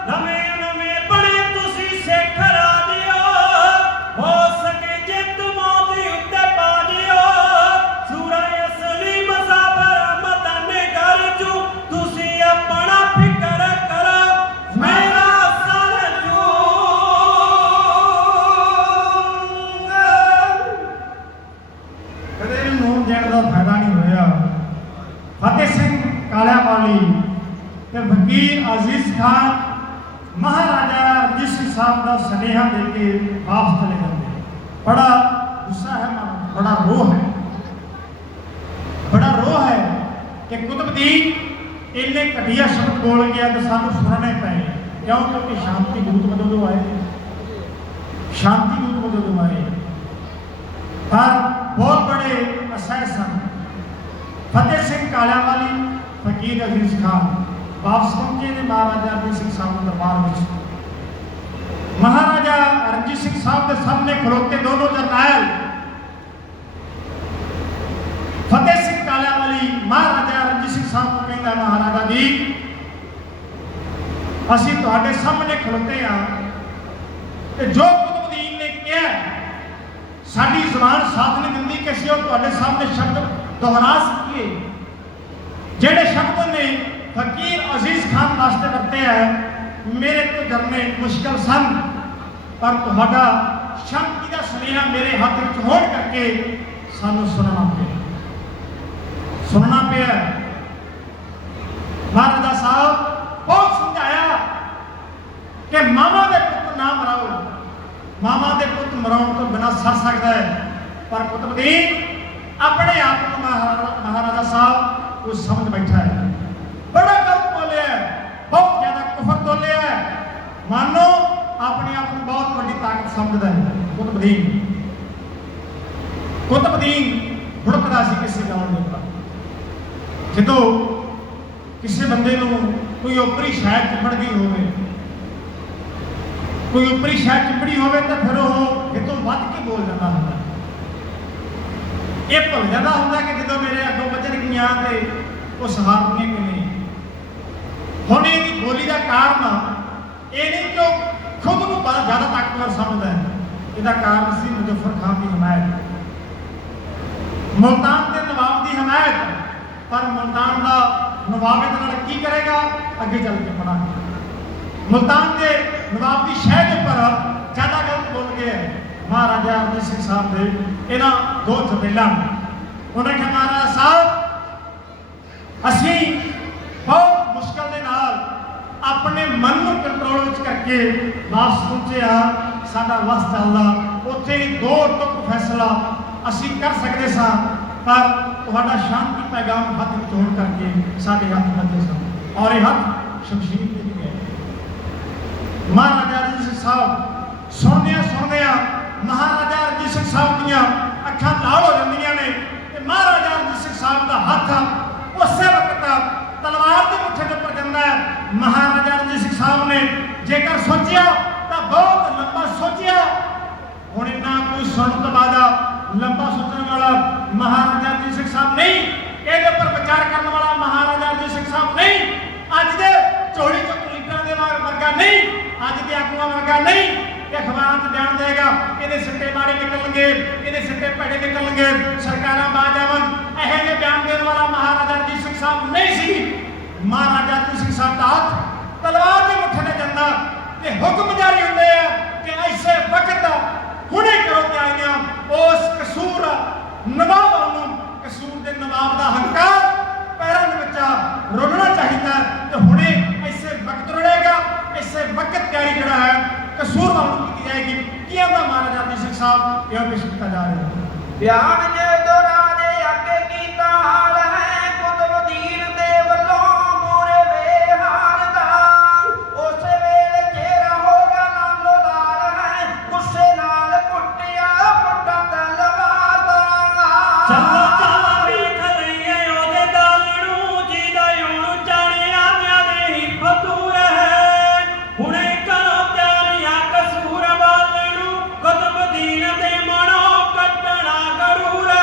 ਨਵੇਂ ਨਵੇਂ ਬਣੇ ਤੁਸੀਂ ਸਿੱਖ ਰਾਜਿਓ ਹੋ ਸਕੇ ਜਿੱਤ ਮੌਤ ਉੱਤੇ ਪਾ ਦਿਓ ਸੂਰਾ ਅਸਲੀ ਮਸਾਬਰ ਮਦਨ ਕਰ ਜੂ ਤੁਸੀਂ ਆਪਣਾ ਫਿਕਰ ਕਰੋ ਮੇਰਾ ਸਰ ਜੂ ਕਦੇ ਇਹਨੂੰ ਨੂਰ ਦੇਣ ਦਾ ਫਾਇਦਾ ਨਹੀਂ ਹੋਇਆ। ਫਤਿਹ ਸਿੰਘ ਕਾਲਿਆਵਾਲੀ ਤੇ ਵਕੀਲ ਅਜ਼ੀਜ਼ ਖਾਨ ਮਹਾਰਾਜਾ ਰਣਜੀਤ ਸਿੰਘ ਸਾਹਿਬ ਦਾ ਸੁਨੇਹਾ ਦੇ ਕੇ ਵਾਪਸ ਚਲੇ ਜਾਂਦੇ। ਬੜਾ ਗੁੱਸਾ ਹੈ ਮਨ ਵਿੱਚ, ਬੜਾ ਰੋਹ ਹੈ, ਬੜਾ ਰੋਹ ਹੈ ਕਿ ਕੁਤਬਦੀਨ ਇੰਨੇ ਘਟੀਆ ਸ਼ਬਦ ਬੋਲ ਗਿਆ ਤੇ ਸਾਨੂੰ ਸੁਣਨੇ ਪਏ। ਕਿਉਂ? ਕਿਉਂਕਿ ਸ਼ਾਂਤੀ ਦੂਤ ਵਜੋਂ ਆਏ, ਸ਼ਾਂਤੀ ਦੂਤ ਵਜੋਂ ਆਏ, ਪਰ ਬਹੁਤ ਬੜੇ ਅਸਹਿ ਸਨ। ਫਤਿਹ ਸਿੰਘ ਕਾਲਿਆਵਾਲੀ ਫਕੀਰ ਅਜ਼ੀਜ਼ ਖਾਨ ਵਾਪਸ ਪਹੁੰਚੇ ਨੇ ਮਹਾਰਾਜਾ ਰਣਜੀਤ ਸਿੰਘ ਸਾਹਿਬ ਦੇ ਦਰਬਾਰ ਵਿੱਚ। ਮਹਾਰਾਜਾ ਰਣਜੀਤ ਸਿੰਘ ਸਾਹਿਬ ਦੇ ਸਾਹਮਣੇ ਖਲੋਤੇ ਦੋਨੋਂ ਜਰਨੈਲ ਫਤਿਹ ਸਿੰਘ ਕਾਲਿਆਵਾਲੀ ਮਹਾਰਾਜਾ ਰਣਜੀਤ ਸਿੰਘ ਸਾਹਿਬ ਨੂੰ ਕਹਿੰਦਾ, ਮਹਾਰਾਜਾ ਜੀ ਅਸੀਂ ਤੁਹਾਡੇ ਸਾਹਮਣੇ ਖਲੋਤੇ ਹਾਂ ਤੇ ਜੋ ਕੁਤਬਦੀਨ ਨੇ ਕਿਹਾ ਸਾਡੀ ਜ਼ੁਬਾਨ ਸਾਥ ਨਹੀਂ ਦਿੰਦੀ ਕਿ ਅਸੀਂ ਉਹ ਤੁਹਾਡੇ ਸਾਹਮਣੇ ਸ਼ਬਦ ਦੁਹਰਾ ਸਕੀਏ। ਜਿਹੜੇ ਸ਼ਬਦ ਨੇ ਫਕੀਰ ਅਜ਼ੀਜ਼ ਖਾਨ ਵਾਸਤੇ ਵਰਤੇ ਹੈ ਮੇਰੇ ਤੋਂ ਜਰਨੇ ਮੁਸ਼ਕਲ ਸਨ, ਪਰ ਤੁਹਾਡਾ ਸ਼ਾਂਤੀ ਦਾ ਸੁਨੇਹਾ ਮੇਰੇ ਹੱਥ ਵਿੱਚ ਹੋਣ ਕਰਕੇ ਸਾਨੂੰ ਸੁਣਨਾ ਪਿਆ। ਮਹਾਰਾਜਾ ਸਾਹਿਬ ਬਹੁਤ ਸਮਝਾਇਆ ਕਿ ਮਾਮਾ ਦੇ ਪੁੱਤ ਨਾ ਮਰਾਓ, ਮਾਮਾ ਦੇ ਪੁੱਤ ਮਰਾਉਣ ਤੋਂ ਬਿਨਾਂ ਸਰ ਸਕਦਾ ਹੈ, ਪਰ ਕੁਤਬਦੀਨ ਆਪਣੇ ਆਪ ਨੂੰ ਮਹਾਰਾਜਾ ਸਾਹਿਬ ਉਹ ਸਮਝ ਬੈਠਾ ਹੈ। ਸਮਝਦਾ ਹੈ। ਕੁਤਬਦੀਨ ਭੁੜਕਦਾ ਸੀ ਕਿਸੇ ਗੱਲ ਦੇ ਉੱਪਰ। ਜਦੋਂ ਕਿਸੇ ਬੰਦੇ ਨੂੰ ਕੋਈ ਉਪਰੀ ਸ਼ੈ ਚਿੰਬੜ ਗਈ ਹੋਵੇ, ਕੋਈ ਉਪਰੀ ਸ਼ੈ ਚਿੰਬੜੀ ਹੋਵੇ ਤਾਂ ਫਿਰ ਉਹ ਕਿਤੋਂ ਵੱਧ ਕੇ ਬੋਲ ਜਾਂਦਾ ਹੁੰਦਾ। ਇਹ ਭੁੱਲ ਜਾਂਦਾ ਹੁੰਦਾ ਕਿ ਜਦੋਂ ਮੇਰੇ ਅੱਗੋਂ ਵੱਜਣਗੀਆਂ ਤੇ ਉਹ ਸਹਾਰਨੀਆਂ ਕਿਵੇਂ। ਹੁਣ ਇਹਦੀ ਬੋਲੀ ਦਾ ਕਾਰਨ ਇਹ ਨਹੀਂ ਕਿ ਉਹ ਖੁਦ ਨੂੰ ਬੜਾ ਜ਼ਿਆਦਾ ਤਾਕਤਵਰ ਸਮਝਦਾ ਹੈ। ਇਹਦਾ ਕਾਰਨ ਸੀ ਮੁਜ਼ੱਫਰ ਖਾਨ ਦੀ ਹਮਾਇਤ, ਮੁਲਤਾਨ ਦੇ ਨਵਾਬ ਦੀ ਹਮਾਇਤ। ਪਰ ਮੁਲਤਾਨ ਦਾ ਨਵਾਬ ਇਹਦੇ ਨਾਲ ਕੀ ਕਰੇਗਾ ਅੱਗੇ ਚੱਲ ਕੇ ਪੜਾਂਗੇ। ਮੁਲਤਾਨ ਦੇ ਨਵਾਬ ਦੀ ਸ਼ਹਿ ਦੇ ਉੱਪਰ ਜ਼ਿਆਦਾ ਗਲਤ ਬੋਲ ਗਏ ਮਹਾਰਾਜਾ ਰਣਜੀਤ ਸਿੰਘ ਸਾਹਿਬ ਦੇ ਇਹਨਾਂ ਦੋ ਜਮੇਲਾਂ। ਉਹਨੇ ਕਿਹਾ ਮਹਾਰਾਜਾ ਸਾਹਿਬ ਅਸੀਂ ਬਹੁਤ ਮੁਸ਼ਕਲ ਦੇ ਨਾਲ ਆਪਣੇ ਮਨ ਨੂੰ ਕੰਟਰੋਲ ਵਿੱਚ ਕਰਕੇ ਵਾਪਸ ਪਹੁੰਚਿਆ। ਸਾਡਾ ਵਸ ਚੱਲਦਾ ਉੱਥੇ ਹੀ ਦੋ ਟੁਕ ਫੈਸਲਾ ਅਸੀਂ ਕਰ ਸਕਦੇ ਸਾਂ, ਪਰ ਤੁਹਾਡਾ ਸ਼ਾਂਤੀ ਪੈਗਾਮ ਹੱਥ ਵਿੱਚ ਹੋਣ ਕਰਕੇ ਸਾਡੇ ਹੱਥ ਵੱਜੇ ਸਨ ਔਰ ਇਹ ਹੱਥ ਸ਼ਮਸ਼ੀਰ ਤੇ ਨਹੀਂ ਗਏ। ਮਹਾਰਾਜਾ ਰਣਜੀਤ ਸਿੰਘ ਸਾਹਿਬ ਸੁਣਦਿਆਂ ਮਹਾਰਾਜਾ ਰਣਜੀਤ ਸਿੰਘ ਸਾਹਿਬ ਦੀਆਂ ਅੱਖਾਂ ਲਾਲ ਹੋ ਜਾਂਦੀਆਂ ਨੇ ਤੇ ਮਹਾਰਾਜਾ ਰਣਜੀਤ ਸਿੰਘ ਸਾਹਿਬ ਦਾ ਹੱਥ ਉਸੇ ਵਕਤ ਤਲਵਾਰ ਦੇ ਮੁੱਠੇ ਦੇ ਉੱਪਰ ਜਾਂਦਾ ਹੈ। ਮਹਾਰਾਜਾ ਰਣਜੀਤ ਸਿੰਘ ਸਾਹਿਬ ਨੇ ਜੇਕਰ ਸੋਚਿਆ ਤਾਂ ਬਹੁਤ ਲੰਬਾ ਸੋਚਿਆ। ਹੁਣ ਇੰਨਾ ਕੋਈ ਸੁਣਨ ਤੋਂ ਬਾਅਦ ਲੰਬਾ ਸੋਚਣ ਵਾਲਾ ਮਹਾਰਾਜਾ ਰਣਜੀਤ ਸਿੰਘ ਸਾਹਿਬ ਨਹੀਂ, ਇਹਦੇ ਉੱਪਰ ਵਿਚਾਰ ਕਰਨ ਵਾਲਾ ਮਹਾਰਾਜਾ ਰਣਜੀਤ ਸਿੰਘ ਸਾਹਿਬ ਨਹੀਂ, ਅੱਜ ਦੇ ਝੋਲੀ ਚੁੱਕ ਲੀਡਰਾਂ ਦੇ ਵਰਗਾ ਨਹੀਂ, ਅੱਜ ਦੇ ਆਗੂਆਂ ਵਰਗਾ ਨਹੀਂ ਕਿ ਅਖਬਾਰਾਂ 'ਚ ਬਿਆਨ ਦੇਗਾ ਇਹਦੇ ਸਿੱਟੇ ਮਾੜੇ ਨਿਕਲਣਗੇ, ਇਹਦੇ ਸਿੱਟੇ ਭੈੜੇ ਨਿਕਲਣਗੇ, ਸਰਕਾਰਾਂ ਬਾਜ ਆਵਣ। ਇਹੋ ਜਿਹੇ ਬਿਆਨ ਦੇਣ ਵਾਲਾ ਮਹਾਰਾਜਾ ਰਣਜੀਤ ਸਿੰਘ ਸਾਹਿਬ ਨਹੀਂ ਸੀ। ਮਹਾਰਾਜਾ ਰਣਜੀਤ ਸਿੰਘ ਸਾਹਿਬ ਦਾ ਹੱਥ ਤਲਵਾਰ ਦੇ ਮੁੱਠੇ ਤੇ ਜਾਂਦਾ ਤੇ ਹੁਕਮ ਜਾਰੀ ਹੁੰਦੇ ਆ ਕਿ ਐਸੇ ਵਕਤ ਹੁਣੇ ਕਰੋ ਤਿਆਰੀਆਂ ਉਸ ਕਸੂਰ ਨਵਾਬ ਨੂੰ, ਕਸੂਰ ਦੇ ਨਵਾਬ ਦਾ ਹੰਕਾਰ ਪੈਰਾਂ ਦੇ ਵਿੱਚ ਰੋਲਣਾ ਚਾਹੀਦਾ ਤੇ ਹੁਣੇ ਐਸੇ ਵਕਤ ਰੁੜੇਗਾ। ਐਸੇ ਵਕਤ ਤਿਆਰੀ ਜਿਹੜਾ ਹੈ ਕਸੂਰ ਨੂੰ ਕੀਤੀ ਜਾਏਗੀ। ਕੀ ਆਂਦਾ ਮਹਾਰਾਜਾ ਰਣਜੀਤ ਸਿੰਘ ਸਾਹਿਬ ਇਹ ਪੇਸ਼ ਕੀਤਾ ਜਾ ਰਿਹਾ ਹੈ। ਬਿਆਨ ਜੇ ਦੁਰਾਜੇ ਅੱਗੇ ਕੀਤਾ ਹਾਲ ਹੈ ਕੁਤਬਦੀਨ ਦੇ ਵੱਲੋਂ ਮੂਰੇ ਵੇਹਾਰ ਦਾ। ਉਸੇ ਵੇਲੇ ਚਿਹਰਾ ਹੋ ਗਿਆ ਲਾਲੋ ਲਾਲ ਹੈ, ਗੁੱਸੇ ਨਾਲ ਕੁੱਟਿਆ ਮੁੱਢਾ ਤਲਵਾਰ ਦਾ। ਚੱਲੋ ਚੱਲ ਵੇਖ ਲਈਏ ਉਹਦੇ ਦਲ ਨੂੰ, ਜਿਹਦਾ ਹੁਣ ਜਾਣਿਆ ਦੇ ਹੀ ਫਤੂਰ ਹੈ। ਹੁਣੇ ਕਰੋ ਤਿਆਰੀਆਂ ਕਸੂਰ ਵੱਲ ਨੂੰ, ਕੁਤਬਦੀਨ ਦੇ ਮਨੋਂ ਕੱਟਣਾ ਗਰੂਰ ਹੈ।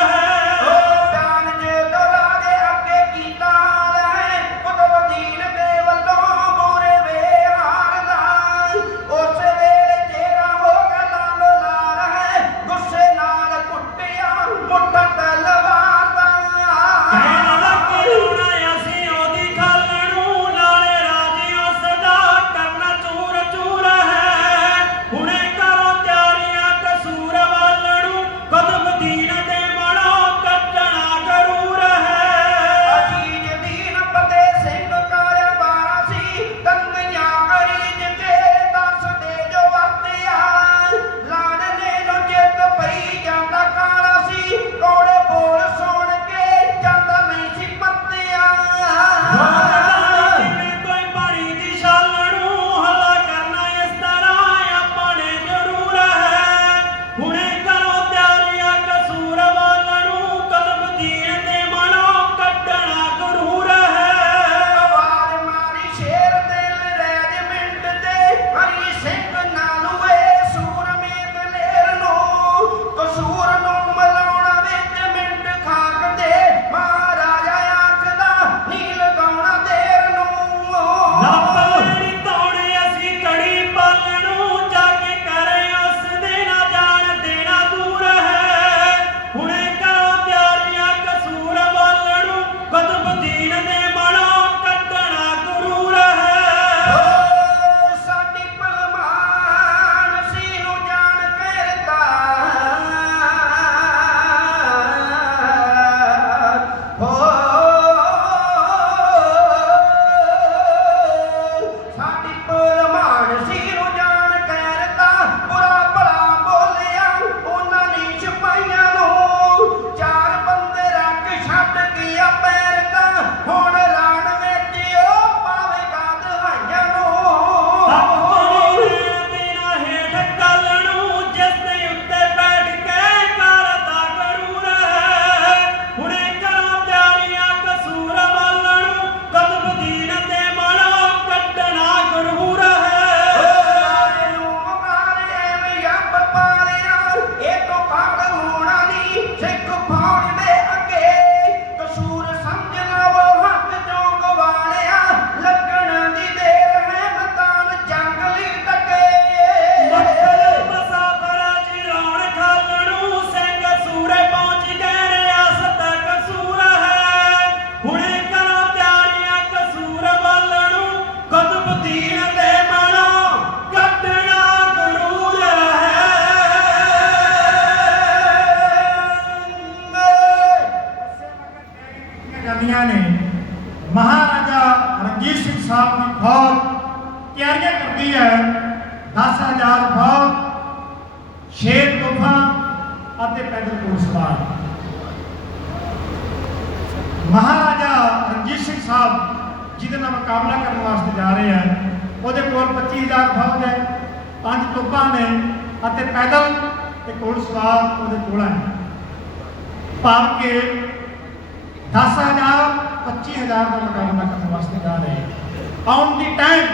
महाराजा रणजीत सिंह साहब की फौज तैयारियां करती है। 10,000 फौज, 6 तोफा ਅਤੇ पैदल घोड़सवार। महाराजा रणजीत सिंह साहब जिहदे नाल मुकाबला करने वास्ते जा रहे हैं, ਉਹਦੇ ਕੋਲ 25,000 फौज है, 5 तोफा ने ਅਤੇ पैदल ਤੇ घोड़सवार ਉਹਦੇ ਕੋਲ है। भाव के 10,000 25,000 का मुकाबला करने वास्ते जा रहे हैं। ऑन दी टाइम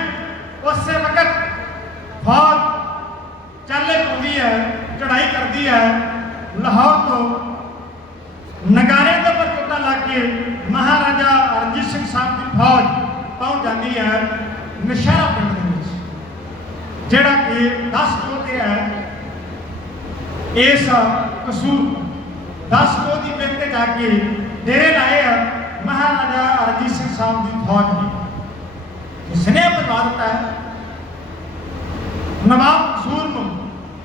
उस वक्त फौज चाले पाती है, चढ़ाई करती है। लाहौर तो नगारे के पर टोटा ला के महाराजा रणजीत सिंह साहब की फौज पहुंच जाती है नशहरा पिंड जिहड़ा कि 10 कोह ते है। इस कसूर 10 कोह की पिंड ते जाके डेरे लाए हैं महाराजा रणजीत सिंह साहब की फौज ने। स्नेह पहुंचा दिता है नवाब कसूर को,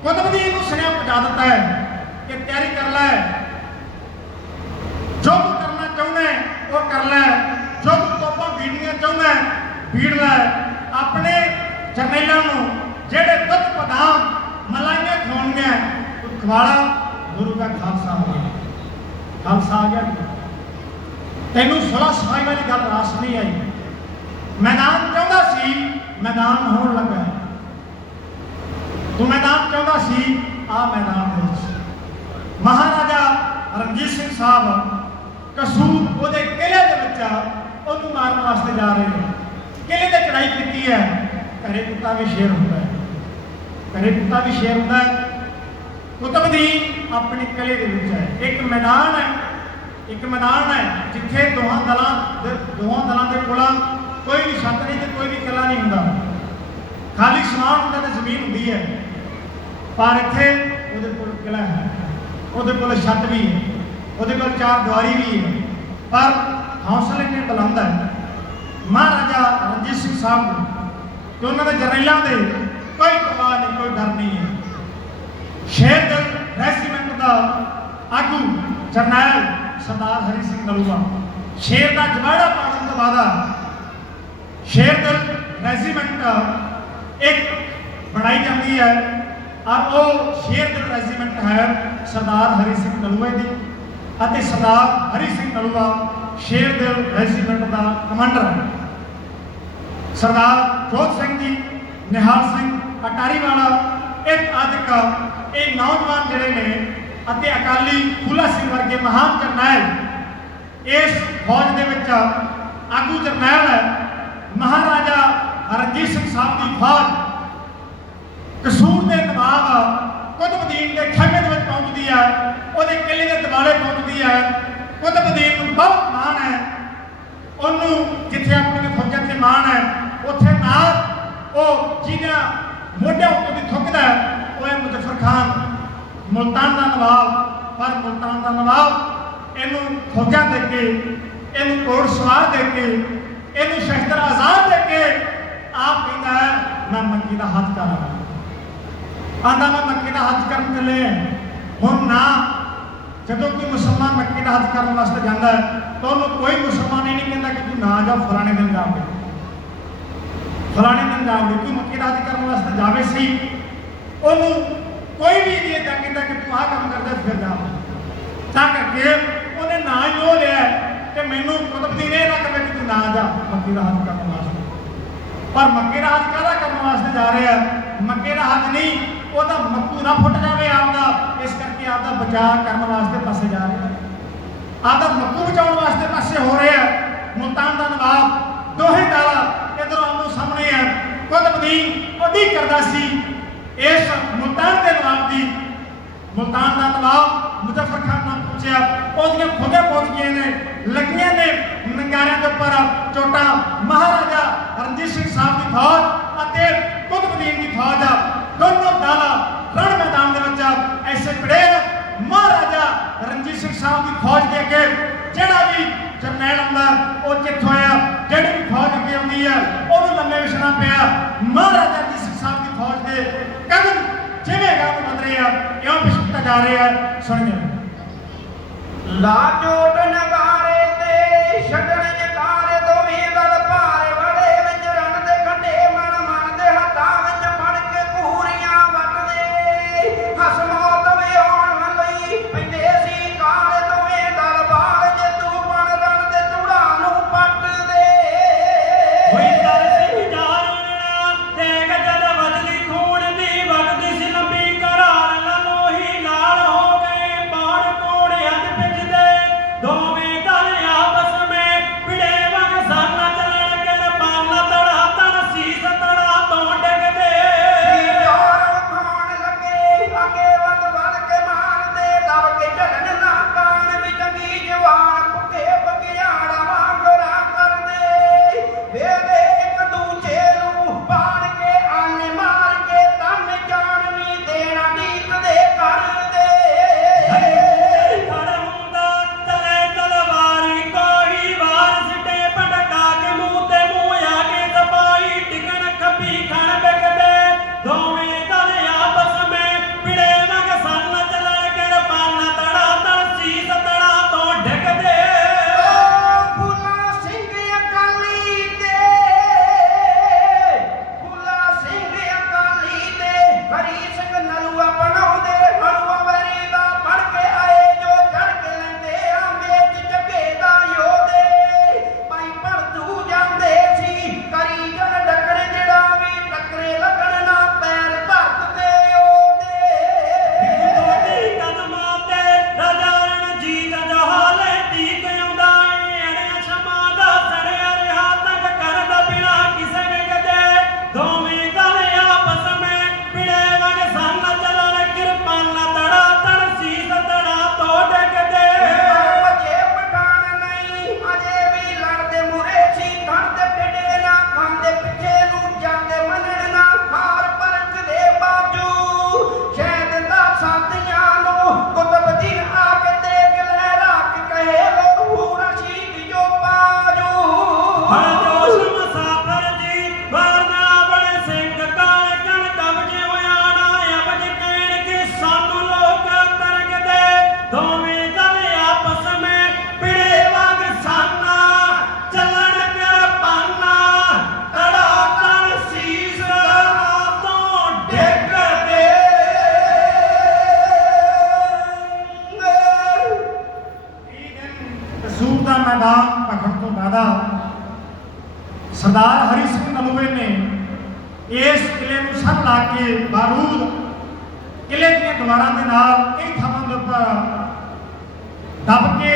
कुतुबुद्दीन को स्नेह पहुंचा दिता है कि तैयारी कर लै, जो तू करना चाहना है वो कर लै, जो तू तोपां बीड़नियां चाहना है बीड़ लै। अपने जरनैलों को जेड़े दुध बदाम मलाइयां खवाउणियां खवाड़ा, गुरु का खालसा हो गया, खालसा आ गया। तैनू सुलह सफाई वाली गल रास नहीं आई। मैदान चाहता सी, मैदान होने लगा। तू मैदान चाहता सी, आ मैदान दे विच। महाराजा रणजीत सिंह साहब कसूर ਉਹਦੇ किले ਦੇ ਵਿੱਚ ਉਹਨੂੰ ਮਾਰਨ ਵਾਸਤੇ ਜਾ ਰਹੇ ਨੇ। किले ਤੇ ਚੜਾਈ ਕੀਤੀ ਹੈ। ਘਰੇ ਕੁੱਤਾ ਵੀ ਸ਼ੇਰ ਹੁੰਦਾ ਹੈ, ਘਰੇ ਕੁੱਤਾ ਵੀ ਸ਼ੇਰ ਹੁੰਦਾ ਹੈ। ਕੁਤੁਬੁद्दीन ਆਪਣੀ ਕਿਲੇ ਦੇ ਵਿੱਚ ਹੈ। ਇੱਕ ਮੈਦਾਨ ਹੈ ਜਿੱਥੇ ਦੋਹਾਂ ਦਲਾਂ ਦੇ ਕੋਲ ਕੋਈ ਵੀ ਛੱਤ ਨਹੀਂ ਤੇ ਕੋਈ ਵੀ ਕਿਲਾ ਨਹੀਂ ਹੁੰਦਾ, ਖਾਲੀ ਸਮਾਨ ਹੁੰਦਾ ਤੇ ਜ਼ਮੀਨ ਹੁੰਦੀ ਹੈ। ਪਰ ਇੱਥੇ ਉਹਦੇ ਕੋਲ ਕਿਲਾ ਹੈ, ਉਹਦੇ ਕੋਲ ਛੱਤ ਵੀ ਹੈ, ਉਹਦੇ ਕੋਲ 4 ਦੀਵਾਰੀ ਵੀ ਹੈ, ਪਰ ਹੌਸਲੇ ਨੇ ਬੁਲੰਦ ਹੈ। महाराजा रणजीत सिंह साहब को तो उन्होंने जरनैलों के कोई परवाह नहीं, कोई डर नहीं है। शेरगढ़ रेजिमेंट का आगू जरनैल सरदार हरि सिंह नलूआ शेर का जवाड़ा पाने तो बाद शेरगढ़ रेजिमेंट एक बनाई जाती है और वो शेरगढ़ रेजिमेंट है सरदार हरि सिंह नलूए की, और सरदार हरि सिंह नलूआ शेरगढ़ रेजिमेंट का कमांडर है। सरदार जोत सिंह जी, निहाल सिंह अटारी वाला, एक आदिक ये नौजवान जोड़े ने अते अकाली फूला सिंह वर्गे महान जरनैल इस फौज के विच आगू जरनैल है। महाराजा रणजीत सिंह साहब की फौज कसूर के नवाब कुतुबुद्दीन के खेमे के पहुंचती है, वो किले के दिवाले पहुंचती है। कुतुबुद्दीन को बहुत मान है, उन्होंने जिथे अपनी फौजों से मान है उत्थे नाल वो जिन्हें मोढे उत्तों की थुकदा है वो है मुजफ्फर खान, मुल्तान का नवाब। पर मुल्तान का नवाब इनू फौजा दे के, इनू घोड़सवार दे के, इनू शस्त्र आजाद दे के आप कहता है मैं मक्की का हज करा, आंदा मैं मक्की का हज करन चले हुण ना। जदों कोई मुसलमान मक्की का हज करने वास्ते जाता है तो उन्होंने कोई मुसलमान ये नहीं कहता कि तू ना जा फलाने दिन जाओगे, फलाने दिन जाओगे। कोई मक्की का हज करने वास्ते जावे सी, उन्होंने कोई भी ये कहता कि तू आ काम करता फिर जा। ता करके उन्हें ना ही वो लिया कि मैनू कुतुबुद्दीन ये ना कहे कि तू ना जा मक्की का हज करने वास्ते। पर मक्की का हज काहदा करने वास्ते जा रहे हैं? मक्की का हज नहीं, वो मक्कू ना फुट जाए आपका, इस करके आपका बचाव करने वास्ते पासे जा रहे हैं, आपका मक्कू बचाने वास्ते पासे हो रहे हैं। मुल्तान का नवाब दोहे दाला इधरों आमो सामने है। कुतुबुद्दीन उड़ीक करता सी इस मुल्तान के नवाब की। मुल्तान का नवाब मुजफ्फर खान ना पहुंचा, उसकी खुदे पहुंच गए ने, लगियां ने नंगारियों के उपर चोटा। महाराजा रणजीत सिंह साहब की फौज और कुतुबुद्दीन की फौज दोनों दाला रण मैदान के ऐसे पड़े। महाराजा रणजीत सिंह साहब की फौज के अगे जोड़ा भी जरनैल आता वो चित होया, जी भी फौज अगे आती है वह लम्बे विछना पाया। महाराजा रणजीत सिंह साहब की फौज के कदम जिमें कदम बद रहे हैं इं पिछता जा रहे हैं। सुनिए ला चोट नगारे ते छड़न जकारे तो ਸਰਦਾਰ ਹਰੀ ਸਿੰਘ ਨਲੂਏ ਨੇ ਇਸ ਕਿਲੇ ਨੂੰ ਸਭ ਲਾ ਕੇ ਬਾਰੂਦ ਕਿਲੇ ਦੀਆਂ ਦੀਵਾਰਾਂ ਦੇ ਨਾਲ ਕਈ ਥਾਵਾਂ ਦੇ ਉੱਪਰ ਦੱਬ ਕੇ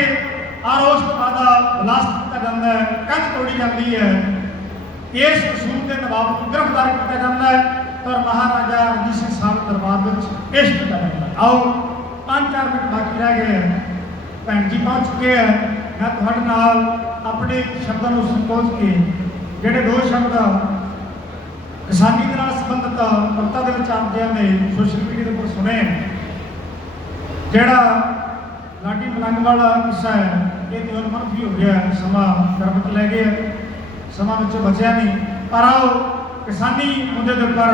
ਔਰ ਉਸ ਤੋਂ ਬਾਅਦ ਬਲਾਸਟ ਕੀਤਾ ਜਾਂਦਾ ਹੈ, ਕੰਧ ਤੋੜੀ ਜਾਂਦੀ ਹੈ। ਇਸ ਕਸੂਰ ਦੇ ਨਵਾਬ ਨੂੰ ਗ੍ਰਿਫਤਾਰ ਕੀਤਾ ਜਾਂਦਾ ਹੈ ਔਰ ਮਹਾਰਾਜਾ ਰਣਜੀਤ ਸਿੰਘ ਸਾਹਿਬ ਦਰਬਾਰ ਵਿੱਚ ਪੇਸ਼ ਕੀਤਾ ਜਾਂਦਾ ਹੈ। ਆਓ 5-4 ਮਿੰਟ ਬਾਕੀ ਰਹਿ ਗਏ ਹੈ, ਭੈਣ ਜੀ ਪਹੁੰਚ ਚੁੱਕੇ ਹੈ। ਮੈਂ ਤੁਹਾਡੇ ਨਾਲ ਆਪਣੇ ਸ਼ਬਦਾਂ ਨੂੰ ਸੰਕੋਚ ਕੇ ਜਿਹੜੇ 2 ਸ਼ਬਦ ਕਿਸਾਨੀ ਦੇ ਨਾਲ ਸੰਬੰਧਿਤ ਕਵਿਤਾ ਦੇ ਵਿੱਚ ਆਉਂਦੇ ਨੇ ਸੋਸ਼ਲ ਮੀਡੀਆ ਦੇ ਉੱਪਰ ਸੁਣੇ। ਜਿਹੜਾ ਲਾਡੀ ਮਲੰਗ ਵਾਲਾ ਕਿੱਸਾ ਹੈ ਇਹ ਤੇ ਹੁਣ ਮਨਫੀ ਹੋ ਗਿਆ, ਸਮਾਂ ਕਰਵਟ ਲੈ ਗਿਆ, ਸਮਾਂ ਵਿੱਚੋਂ ਬਚਿਆ ਨਹੀਂ। ਪਰ ਆਓ ਕਿਸਾਨੀ ਮੁੱਦੇ ਦੇ ਉੱਪਰ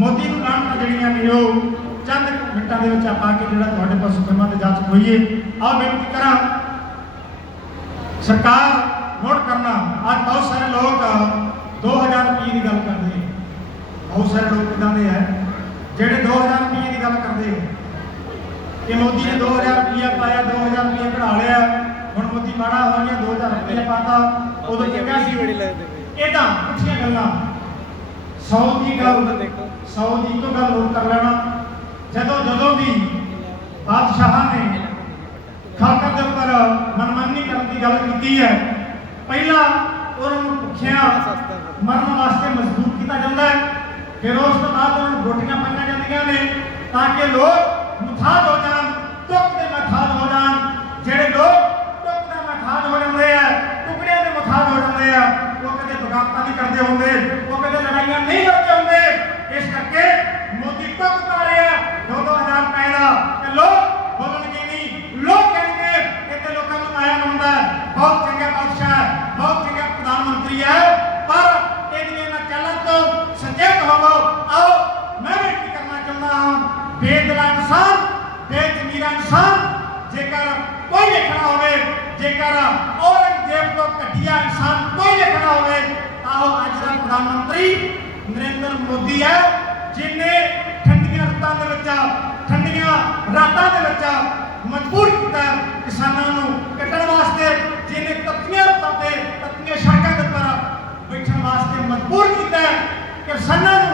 ਮੋਦੀ ਨੂੰ ਲਾਹਣਤਾਂ ਜਿਹੜੀਆਂ ਨੇ ਉਹ ਚੰਦ ਮਿੰਟਾਂ ਦੇ ਵਿੱਚ ਆਪਾਂ ਕੇ ਜਿਹੜਾ ਤੁਹਾਡੇ ਪਾਸ ਫਿਲਮਾਂ ਤੇ ਜਾਂਚ ਹੋਈਏ। ਆਓ ਬੇਨਤੀ ਕਰਾਂ ਸਰਕਾਰ ਨੋਟ ਕਰਨਾ, ਅੱਜ ਬਹੁਤ ਸਾਰੇ ਲੋਕ 2000 ਰੁਪਏ ਦੀ ਗੱਲ ਕਰਦੇ हैं। बहुत सारे लोग इदा दे है जेडे 2000 रुपये की गल करते हैं कि मोदी ने 2000 रुपया पाया, 2000 रुपया कढ़ा लिया, हुण मोदी माड़ा हो गया, 2000 रुपया पाता उदों चंगा सी। इदां पुछियां गल्लां 100 की गल 100 की तो गल नोट कर लेना। जदों भी बादशाह ने खाका के उपर मनमानी करने की गल की है, पहला उन्होंने भुखिया मरण वास्ते मजबूर किया जाता है, फिर उस तो बाद उन्होंने रोटियां पाई जांदियां ने ताकि लोग मुथाज हो जान, तुक के मुथाज हो जान। जेडे लोग तुक के मुथाज हो जाते हैं, टुकड़ियां के मुथाज हो जाते हैं, वो कदे बगावतां नहीं करते होंगे, वो कदे लड़ाइयां नहीं करते होंगे। इस करके मोदी तुक पा रहे हैं 2-2000 रुपए का, लोग बोलणगे नहीं, लोग कहेंगे इतने लोगों को आया मिलता है, बहुत चंगा बादशाह है, बहुत चंगा प्रधानमंत्री है। पर चलन तो सचेत होवो। आओ मैं बेनती करना चाहता हूं, बेदला इंसान बेजमीरा इंसान जेकर कोई देखना होवे, जेकर औरंगजेब तो घटिया इंसान कोई देखना होवे, आओ अज का प्रधानमंत्री नरेंद्र मोदी है जिन्हें ठंडियां रुतां दे विच ठंडियां रातां दे विच मजबूर किया किसानों को कट्टण वास्ते, जिन्हें तत्तियां रुतां ते तत्तियां सड़कों के उपर बैठण वास्ते मजबूर किया किसानों को,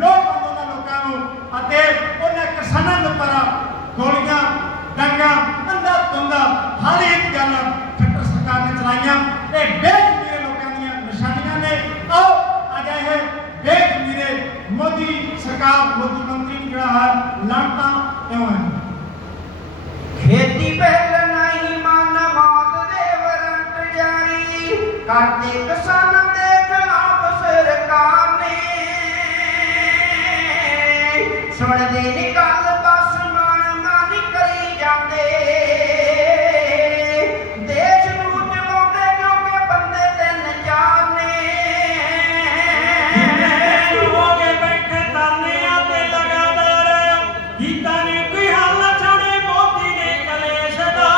लोकबंधों लोगों को, उन्हें किसानों के उपर गोलियां डंगा अंधा धुंधा हर एक गल खट्टर सरकार ने चलाइया। ये बेजमीरे लोगों दी निशानियां ने। आओ अज यह बेजमीरे मोदी सरकार मोदी मंत्री जोड़ा है लानतां क्यों है। खेती पहल नहीं मन मौत दे वरंट जारी करते किसान दे खिलाफ सरकार ने सुन दे निकाल बस मन मानी करी जाते देश नूं चलाउंदे क्योंकि बंदे 3-4 ने हो गए बैठे तरनिया ते लगातार गीता ने कोई हल छड़े मोदी ने कलेश दा।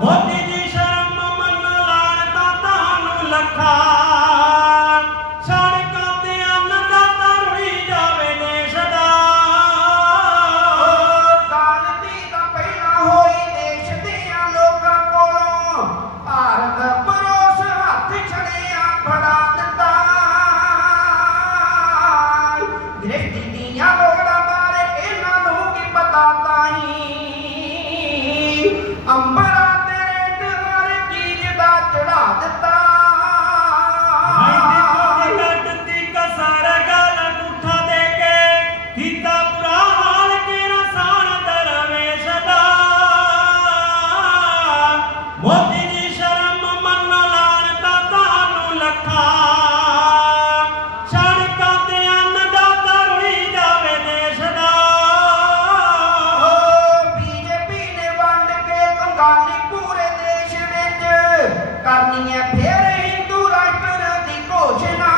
मोदी जी शर्म मन लाणता तानू लखा सड़कां ते अन्नदाता रुई जावे देश दा। कालती दा पहला होई देश दियां लोकां कोलों भारत परोस हथ छड़िया फड़ा दिता। गृहस्थी दियां लोड़ां बारे इन्हां नूं की पता ताही अंबरां ते रेट हर चीज दा चढ़ा दिता। कटती कसर गल अंगूठा दे के कीता बुरा हाल के रसान दरवेश दा। मोदी जी शर्म मन लाणता तानू लखा सड़कां ते अन्नदाता रुई जावे देश दा। बीजेपी ने वंड के कंगाली पूरे देश विच करनी है फिर हिंदू राष्ट्र दी घोषणा।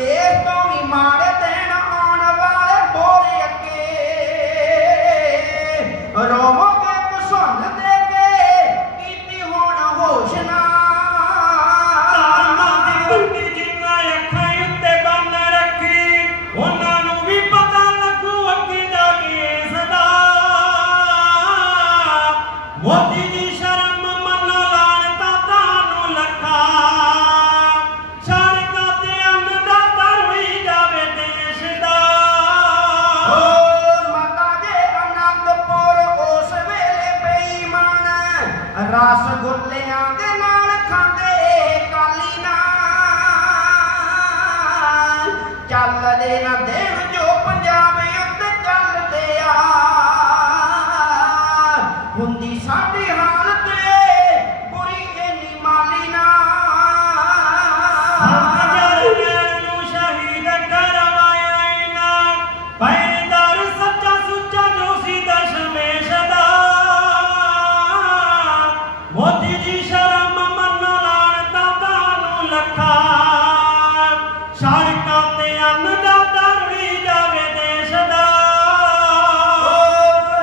इस तो भी माड़े दिन आउण वाले बोरे अगे रोवोगे घुसुंड दे के कीती हुण घोषणा। धर्मां दी पट्टी जिन्ना अखां उत्ते बंद रखी उन्हां नूं भी पता लगू अगे जा के सदा। मोदी जी शर्म मन ਰਸਗੁੱਲਿਆਂ ਦੇ ਨਾਲ ਖਾਂਦੇ ਕਾਲੀ ਨਾਲ ਚੱਲਦੇ ਨਾ ਦੇਣ ਜੋ ਪੰਜਾਬ ਉੱਤੇ ਚੱਲਦੇ ਆ ਹੁੰਦੀ ਸਾਡੀ ਹਾਲਤ ਬੁਰੀ ਇੰਨੀ ਮਾਲੀ ਹੱਕ ਨਾਲ ਜਰਨੈਲ ਨੂੰ ਸ਼ਹੀਦ ਕਰਵਾਇਆ ਇਨਾ ਪਹਿਰੇਦਾਰ ਸੱਚਾ ਸੁੱਚਾ ਜੋ ਸੀ ਦਸ਼ਮੇਸ਼ ਦਾ ਮੋਦੀ ਜੀ ਸ਼ਰਮ ਮੰਨ ਲਾਣ ਤਾਂ ਨੂੰ ਲੱਖਾਂ ਸੜਕਾਂ ਤੇ ਅੰਨਦਾਤਾ ਰੁੜੀ ਜਾਵੇ ਦੇਸ਼ ਦਾ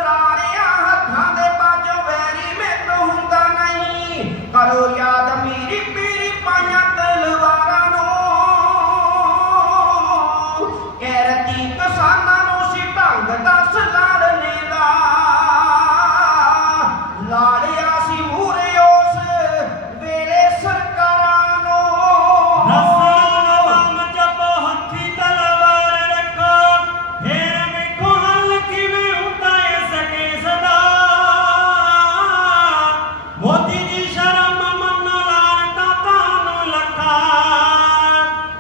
ਰਾਣਿਆਂ ਹੱਥਾਂ ਦੇ ਬਾਝੋਂ ਵੈਰੀ ਮੈਨੂੰ ਹੁੰਦਾ ਨਹੀਂ ਕਰੋ ਯਾਦ ਮੀਰੀ ਪੀਰੀ ਪਾਈਆਂ ਤਲਵਾਰਾਂ ਨੂੰ ਗੈਰਤੀ ਕਿਸਾਨਾਂ ਨੂੰ ਸੀ ਢੰਗ ਦੱਸ ਲੜਨੇ ਦਾ ਲਾੜਿਆ ਸੀ ਮੂਹਰੇ ਉਸ ਵੇਲੇ ਸਰਕਾਰਾਂ ਨੂੰ ਨਸਲ ਜਪੋ ਹੱਥੀ ਤਲਵਾਰ ਰੱਖੋ ਫੇਰ ਵੇਖੋ ਹੱਲ ਕਿਵੇਂ ਹੁੰਦਾ ਇਸ ਕੇਸ ਦਾ ਮੋਦੀ ਜੀ ਸ਼ਰਮ ਮੰਨ ਲਾਣ ਤਾਂ ਤੁਹਾਨੂੰ ਲੱਖਾਂ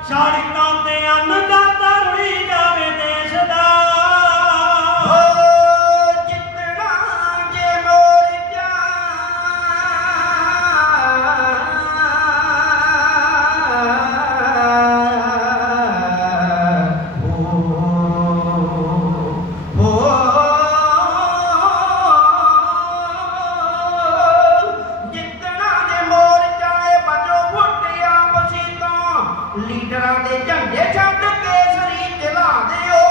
ਸੜਕਾਂ ਤੇ ਅੰਨਦਾਤਾ ਰੁੜੀ ਜਾਵੇ ਦੇਸ਼ ਦਾ ਜਿੱਤਣਾ ਜੇ ਮੋਰ ਜਿੱਤਣਾ ਜੇ ਮੋਰ ਜਾਏ ਬਚੋ ਫੁੱਟਿਆ ਮਸੀਤੋਂ ਲੀਡਰਾਂ ਦੇ ਝੰਡੇ ਛੱਡ ਕੇਸਰੀ ਜਲਾ ਦਿਓ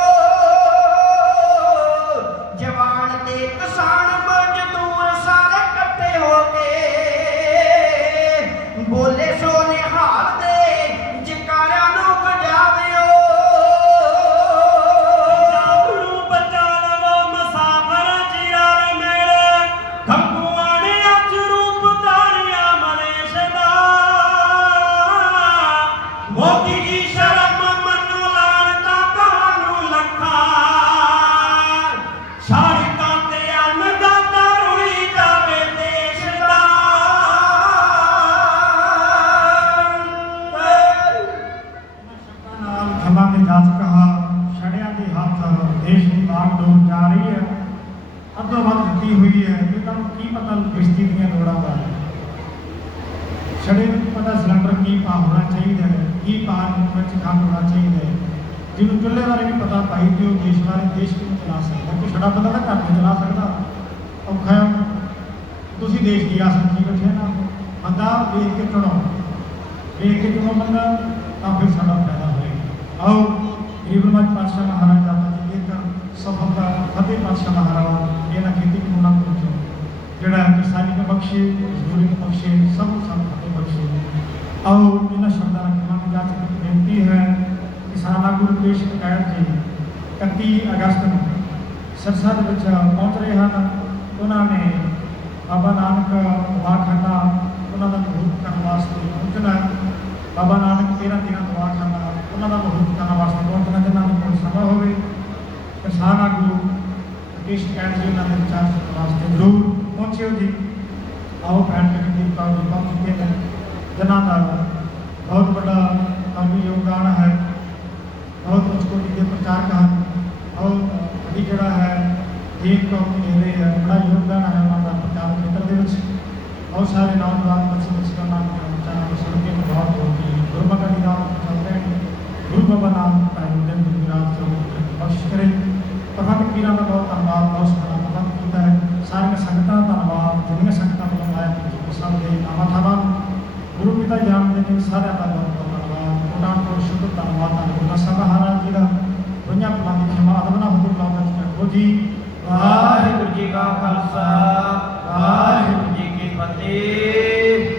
ਜਵਾਨ ਤੇ ਕਿਸਾਨ ਮਜ਼ਦੂਰ ਸਾਰੇ ਇਕੱਠੇ ਹੋ ਕੇ ਬੋਲੇ ਸੋ ਨਿਹਾਲ ਦੇ ਜਕਾਰਿਆਂ ਨੂੰ ਵਜਾਵਿਓ ਨੂੰ ਬਚਾ ਲਵੋ ਮੁਸਾਫਰ ਜਿਆਰ ਮੇਰੇ ਖੰਗੂਆਂ ਨੇ ਅੱਜ ਰੂਪ ਧਾਰਿਆ ਮਲੇਸ਼ ਦਾ ਮੋਦੀ ਜੀ ਸ਼ਰਮ ਮੰਨ ਲਾਣ ਤਾਂ ਤੁਹਾਨੂੰ ਲੱਖਾਂ ਸੜਕਾਂ ਤੇ ਅੰਨਦਾਤਾ ਰੁੜੀ ਜਾਵੇ ਦੇਸ਼ ਦਾ ਨਾਲ ਖੰਭਾਂ ਦੇ ਜੱਜ ਕਹਾ ਛੜਿਆਂ ਦੇ ਹੱਥ ਦੇਸ਼ ਦੀ ਬਾਗਡੋਰ ਜਾ ਰਹੀ ਹੈ ਅੱਧੋ ਵੱਧ ਦਿੱਤੀ ਹੋਈ ਹੈ ਇਹਨਾਂ ਨੂੰ ਕੀ ਪਤਾ ਬਿਜਲੀ ਦੀਆਂ ਲੋੜਾਂ ਬਾਰੇ ਛੜੇ ਨੂੰ ਪਤਾ ਸਿਲੰਡਰ ਕੀ ਭਾਅ ਹੋਣਾ ਚਾਹੀਦਾ ਹੈ ਕੀ ਭਾਅ ਵਿੱਚ ਕੰਮ ਹੋਣਾ ਚਾਹੀਦਾ ਹੈ ਜਿਹਨੂੰ ਚੁੱਲ੍ਹੇ ਬਾਰੇ ਵੀ ਪਤਾ ਭਾਈ ਕਿ ਉਹ ਦੇਸ਼ ਬਾਰੇ ਦੇਸ਼ ਕਿਵੇਂ ਚਲਾ ਸਕਦਾ ਕਿ ਛੜਾ ਬੰਦਾ ਤਾਂ ਘਰ ਨਹੀਂ ਚਲਾ ਸਕਦਾ ਔਖਾ ਹੈ। ਤੁਸੀਂ ਦੇਸ਼ ਦੀ ਆਸ ਰੱਖੀ ਬੈਠੇ ਨਾ ਬੰਦਾ ਵੇਖ ਕੇ ਚੁਣੋ ਵੇਖ ਕੇ ਚੁਣੋ ਬੰਦਾ ਤਾਂ ਫਿਰ ਸਾਡਾ ਫਾਇਦਾ ਹੋਏਗਾ ਆਓ ਗਰੀਬ ਨਵਾਜ ਪਾਤਸ਼ਾਹ ਮਹਾਰਾਜ ਦਾ ਜੇਕਰ ਸਫਲਤਾ ਫਤਿਹ ਪਾਤਸ਼ਾਹ ਮਹਾਰਾਜ ਇਹਨਾਂ ਖੇਤੀ ਕਾਨੂੰਨਾਂ ਤੋਂ ਜਿਹੜਾ ਕਿਸਾਨੀ ਨੂੰ ਬਖਸ਼ੇ ਮਜ਼ਦੂਰੀ ਨੂੰ ਬਖਸ਼ੇ ਸਭ ਨੂੰ ਫਤਿਹ ਬਖਸ਼ੇ ਆਓ ਇਹਨਾਂ ਸ਼ਬਦਾਂ ਨਾਲ ਖਿਮਾ ਦੀ ਜਾਚ ਦੀ ਬੇਨਤੀ ਹੈ ਕਿਸਾਨ ਆਗੂ ਰਕੇਸ਼ ਕੈਦ ਜੀ 31 ਅਗਸਤ ਨੂੰ ਸਿਰਸਾ ਦੇ ਵਿੱਚ ਪਹੁੰਚ ਰਹੇ ਹਨ ਉਹਨਾਂ ਨੇ ਬਾਬਾ ਨਾਨਕ ਦਵਾਖਾਨਾ ਉਹਨਾਂ ਦਾ ਮਹੂਰਤ ਕਰਨ ਵਾਸਤੇ ਪਹੁੰਚਣਾ ਬਾਬਾ ਨਾਨਕ 13 ਦਵਾਖਾਨਾ ਉਹਨਾਂ ਦਾ ਮਹੂਰਤ ਕਰਨ ਵਾਸਤੇ ਪਹੁੰਚਣਾ ਜਿਨ੍ਹਾਂ ਦੇ ਕੋਲ ਸਮਾਂ ਹੋਵੇ ਕਿਸਾਨ ਆਗੂ ਰਕੇਸ਼ ਕੈਦ ਜੀ ਉਹਨਾਂ ਦੇ ਵਿਚਾਰ ਸੁਣਨ ਵਾਸਤੇ ਜ਼ਰੂਰ ਪਹੁੰਚਿਓ ਜੀ ਆਓ ਭੈਣ ਕਬੀਰ ਕੌਰ ਜੀ ਪਹੁੰਚ ਚੁੱਕੇ ਨੇ ਜਿਨ੍ਹਾਂ ਦਾ ਬਹੁਤ ਵੱਡਾ ਕਾਫੀ ਯੋਗਦਾਨ ਹੈ ਬਹੁਤ ਉੱਚ ਕੋਟि ਦੇ ਪ੍ਰਚਾਰਕ ਹਨ और अभी जोड़ा है देख को मेरे बड़ा योगदान है हमारा प्रचार क्षेत्र के बहुत सारे नौजवान बच्चे का नाम प्रचार सड़कें में बहुत होती गुरु बाबा की नाम चलते हैं गुरु बाबा नाम दिन गुजरात से बख्श करें प्रबंध पीर का बहुत धन्यवाद बहुत सारा प्रबंध किया है सारिया संगत धन्यवाद जिन्हें संगत बुलाया सब के नामा थावा गुरु पिता जान देने सारे का बहुत बहुत धन्यवाद कोटानकोट शुद्ध धन्यवाद गुरु साहब महाराज जी का दुनिया बुलाने की हमारा अदबना हुकुम लाता है जी ਵਾਹਿਗੁਰੂ ਜੀ ਕਾ ਖਾਲਸਾ ਵਾਹਿਗੁਰੂ ਜੀ ਕੀ ਫਤਿਹ।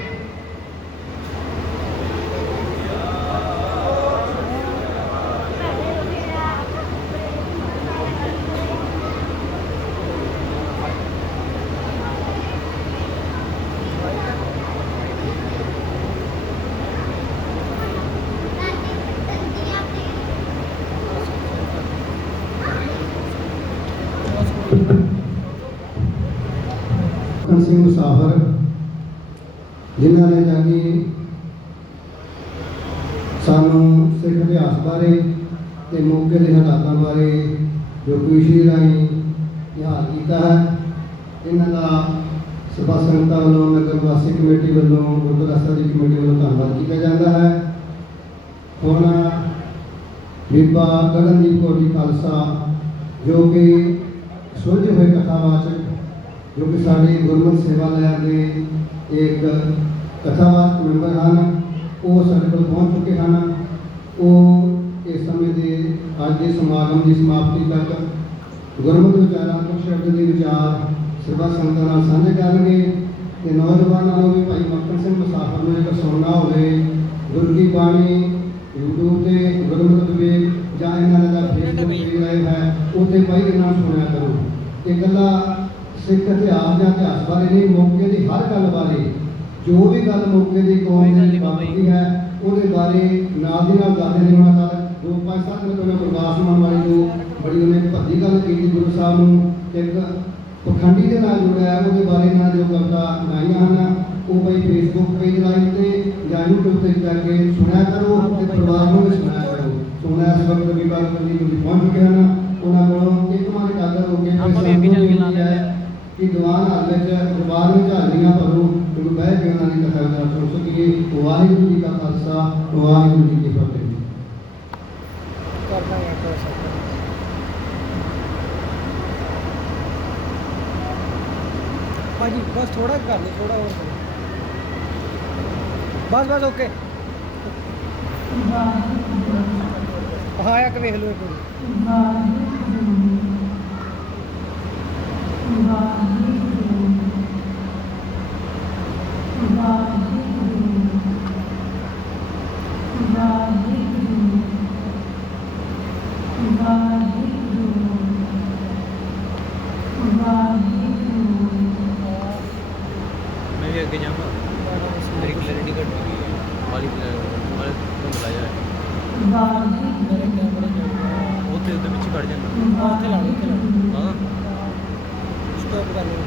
ਸਿੰਘ ਮੁਸਾਫਰ ਜਿਨ੍ਹਾਂ ਨੇ ਜਾ ਕੇ ਸਾਨੂੰ ਸਿੱਖ ਇਤਿਹਾਸ ਬਾਰੇ ਤੇ ਮੌਕੇ ਦੇ ਹਾਲਾਤਾਂ ਬਾਰੇ ਜੋ ਪਿਛਲੀ ਰਾਹੀਂ ਇਤਿਹਾਸ ਕੀਤਾ ਹੈ। ਇਹਨਾਂ ਦਾ ਸਭਾ ਸੰਗਤਾਂ ਵੱਲੋਂ, ਨਗਰ ਵਾਸੀ ਕਮੇਟੀ ਵੱਲੋਂ, ਗੁਰਦੁਆਰਾ ਸਾਹਿਬ ਦੀ ਕਮੇਟੀ ਵੱਲੋਂ ਧੰਨਵਾਦ ਕੀਤਾ ਜਾਂਦਾ ਹੈ। ਹੁਣ ਬੀਬਾ ਗਗਨਦੀਪ ਕੌਰ ਜੀ ਖਾਲਸਾ ਜੋ ਕਿ ਸੁਲਝੇ ਹੋਏ ਕਥਾਵਾਚਕ, ਜੋ ਕਿ ਸਾਡੀ ਗੁਰਮਤਿ ਸੇਵਾ ਲਹਿਰ ਦੇ ਇੱਕ ਕਥਾਵਾਚਕ ਮੈਂਬਰ ਹਨ, ਉਹ ਸਾਡੇ ਕੋਲ ਪਹੁੰਚ ਚੁੱਕੇ ਹਨ। ਉਹ ਇਸ ਸਮੇਂ ਦੇ ਅੱਜ ਦੇ ਸਮਾਗਮ ਦੀ ਸਮਾਪਤੀ ਤੱਕ ਗੁਰਮਤਿ ਵਿਚਾਰਾਂ ਤੋਂ ਸ਼ਬਦ ਦੇ ਵਿਚਾਰ ਸਰਬੱਤ ਸੰਗਤਾਂ ਨਾਲ ਸਾਂਝੇ ਕਰਨਗੇ ਤੇ ਨੌਜਵਾਨਾਂ ਨੂੰ ਵੀ ਭਾਈ ਮੱਖਣ ਸਿੰਘ ਮੁਸਾਫਰ ਨੂੰ ਜੇਕਰ ਸੁਣਨਾ ਹੋਵੇ ਗੁਰੂ ਦੀ ਬਾਣੀ YouTube ਤੇ ਗੁਰਮਤਿ ਵਿਵੇਕ ਜਾਂ ਇਹਨਾਂ ਦਾ ਫੇਸਬੁੱਕ ਪੇਜ ਲਾਈਵ ਹੈ, ਉੱਥੇ ਭਾਈ ਇਹਨਾਂ ਨੂੰ ਸੁਣਿਆ ਕਰੋ। ਇਹ ਇਕੱਲਾ ਸਿੱਖ ਇਤਿਹਾਸ ਜਾਂ ਇਤਿਹਾਸ ਬਾਰੇ ਨਹੀਂ, ਮੌਕੇ ਦੀ ਹਰ ਗੱਲ ਬਾਰੇ, ਜੋ ਵੀ ਗੱਲ ਮੌਕੇ ਦੀ ਕੌਮ ਦੀ ਬਣਦੀ ਹੈ ਉਹਦੇ ਬਾਰੇ ਨਾਲ ਦੀ ਨਾਲ ਦੱਸਦੇ ਨੇ। ਉਹਨਾਂ ਦਾ 2-5 ਦਿਨ ਪਹਿਲਾਂ ਗੁਰਦਾਸ ਮਾਨ ਵਾਲੀ ਜੋ ਬੜੀ ਉਹਨੇ ਭੱਦੀ ਗੱਲ ਕੀਤੀ ਗੁਰੂ ਸਾਹਿਬ ਨੂੰ ਇੱਕ ਪਖੰਡੀ ਦੇ ਨਾਲ ਜੁੜਿਆ, ਉਹਦੇ ਬਾਰੇ ਨਾਲ ਜੋ ਕਵਿਤਾ ਗਾਈਆਂ ਹਨ ਉਹ ਭਾਈ ਫੇਸਬੁੱਕ ਪੇਜ ਲਾਈਵ ਤੇ ਜਾਂ YouTube ਤੇ ਜਾ ਕੇ ਸੁਣਿਆ ਕਰੋ ਤੇ ਪਰਿਵਾਰ ਨੂੰ ਵੀ ਸੁਣਾਇਆ ਕਰੋ। ਸੁਣਿਆ ਇਸ ਵਕਤ ਵੀ ਗੱਲ ਕਰਨੀ ਤੁਸੀਂ ਪਹੁੰਚ ਚੁੱਕੇ ਹਨ। ਉਹਨਾਂ ਕੋਲੋਂ ਇੱਕ ਮਾਨ ਕਾਦਰ ਹੋ ਕੇ ਕਿ ਦੀਵਾਨ ਹਾਲ ਵਿੱਚ ਦਰਬਾਰ ਵਿੱਚ ਹਾਜ਼ਰੀਆਂ ਭਰੋ, ਕਿਉਂਕਿ ਬਹਿ ਕੇ ਉਹਨਾਂ ਦੀ ਕਥਾ ਦਾ ਸੁਣ ਸਕੀਏ। ਵਾਹਿਗੁਰੂ ਜੀ ਕਾ ਖਾਲਸਾ, ਵਾਹਿਗੁਰੂ ਜੀ ਕੀ ਫਤਿਹ। भाजी बस थोड़ा कर लो, थोड़ा और करो। बस बस ओके। हाँ एक वेख लो एक मैं भी आगे जाऊँगा, मेरी क्लैरिटी कट होगी वाली वाले को बुलाया है वो तो एकदम पीछे कट जाएगा। हाँ हाँ स्टॉप कर लो।